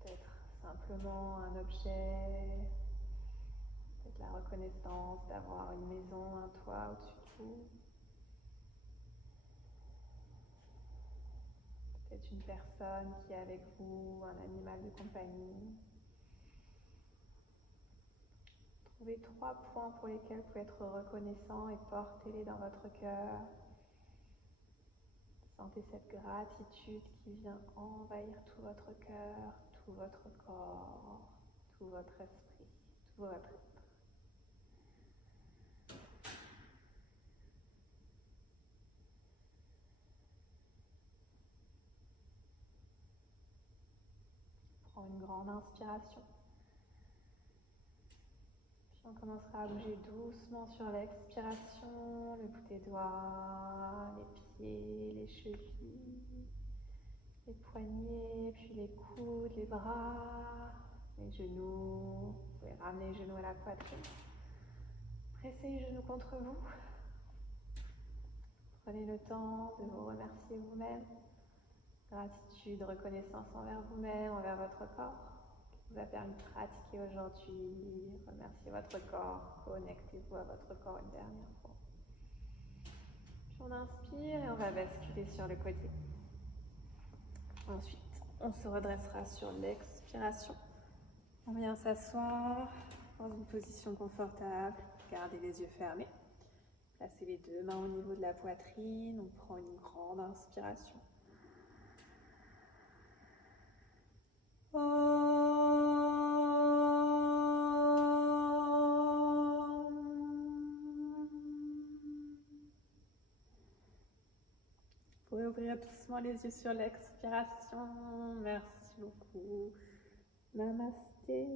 Peut-être simplement un objet, peut-être la reconnaissance d'avoir une maison, un toit au-dessus de vous. Peut-être une personne qui est avec vous, un animal de compagnie. Trouvez 3 points pour lesquels vous pouvez être reconnaissant et portez-les dans votre cœur. Sentez cette gratitude qui vient envahir tout votre cœur, tout votre corps, tout votre esprit, tout votre être. Prends une grande inspiration. Puis on commencera à bouger doucement sur l'expiration, le bout des doigts, les pieds, les chevilles, les poignets, puis les coudes, les bras, les genoux. Vous pouvez ramener les genoux à la poitrine. Pressez les genoux contre vous. Prenez le temps de vous remercier vous-même. Gratitude, reconnaissance envers vous-même, envers votre corps, qui vous a permis de pratiquer aujourd'hui. Remerciez votre corps, connectez-vous à votre corps une dernière fois. Puis on inspire et on va basculer sur le côté. Ensuite, on se redressera sur l'expiration. On vient s'asseoir dans une position confortable, gardez les yeux fermés. Placez les 2 mains au niveau de la poitrine, on prend une grande inspiration. Vous pouvez ouvrir doucement les yeux sur l'expiration. Merci beaucoup. Namasté.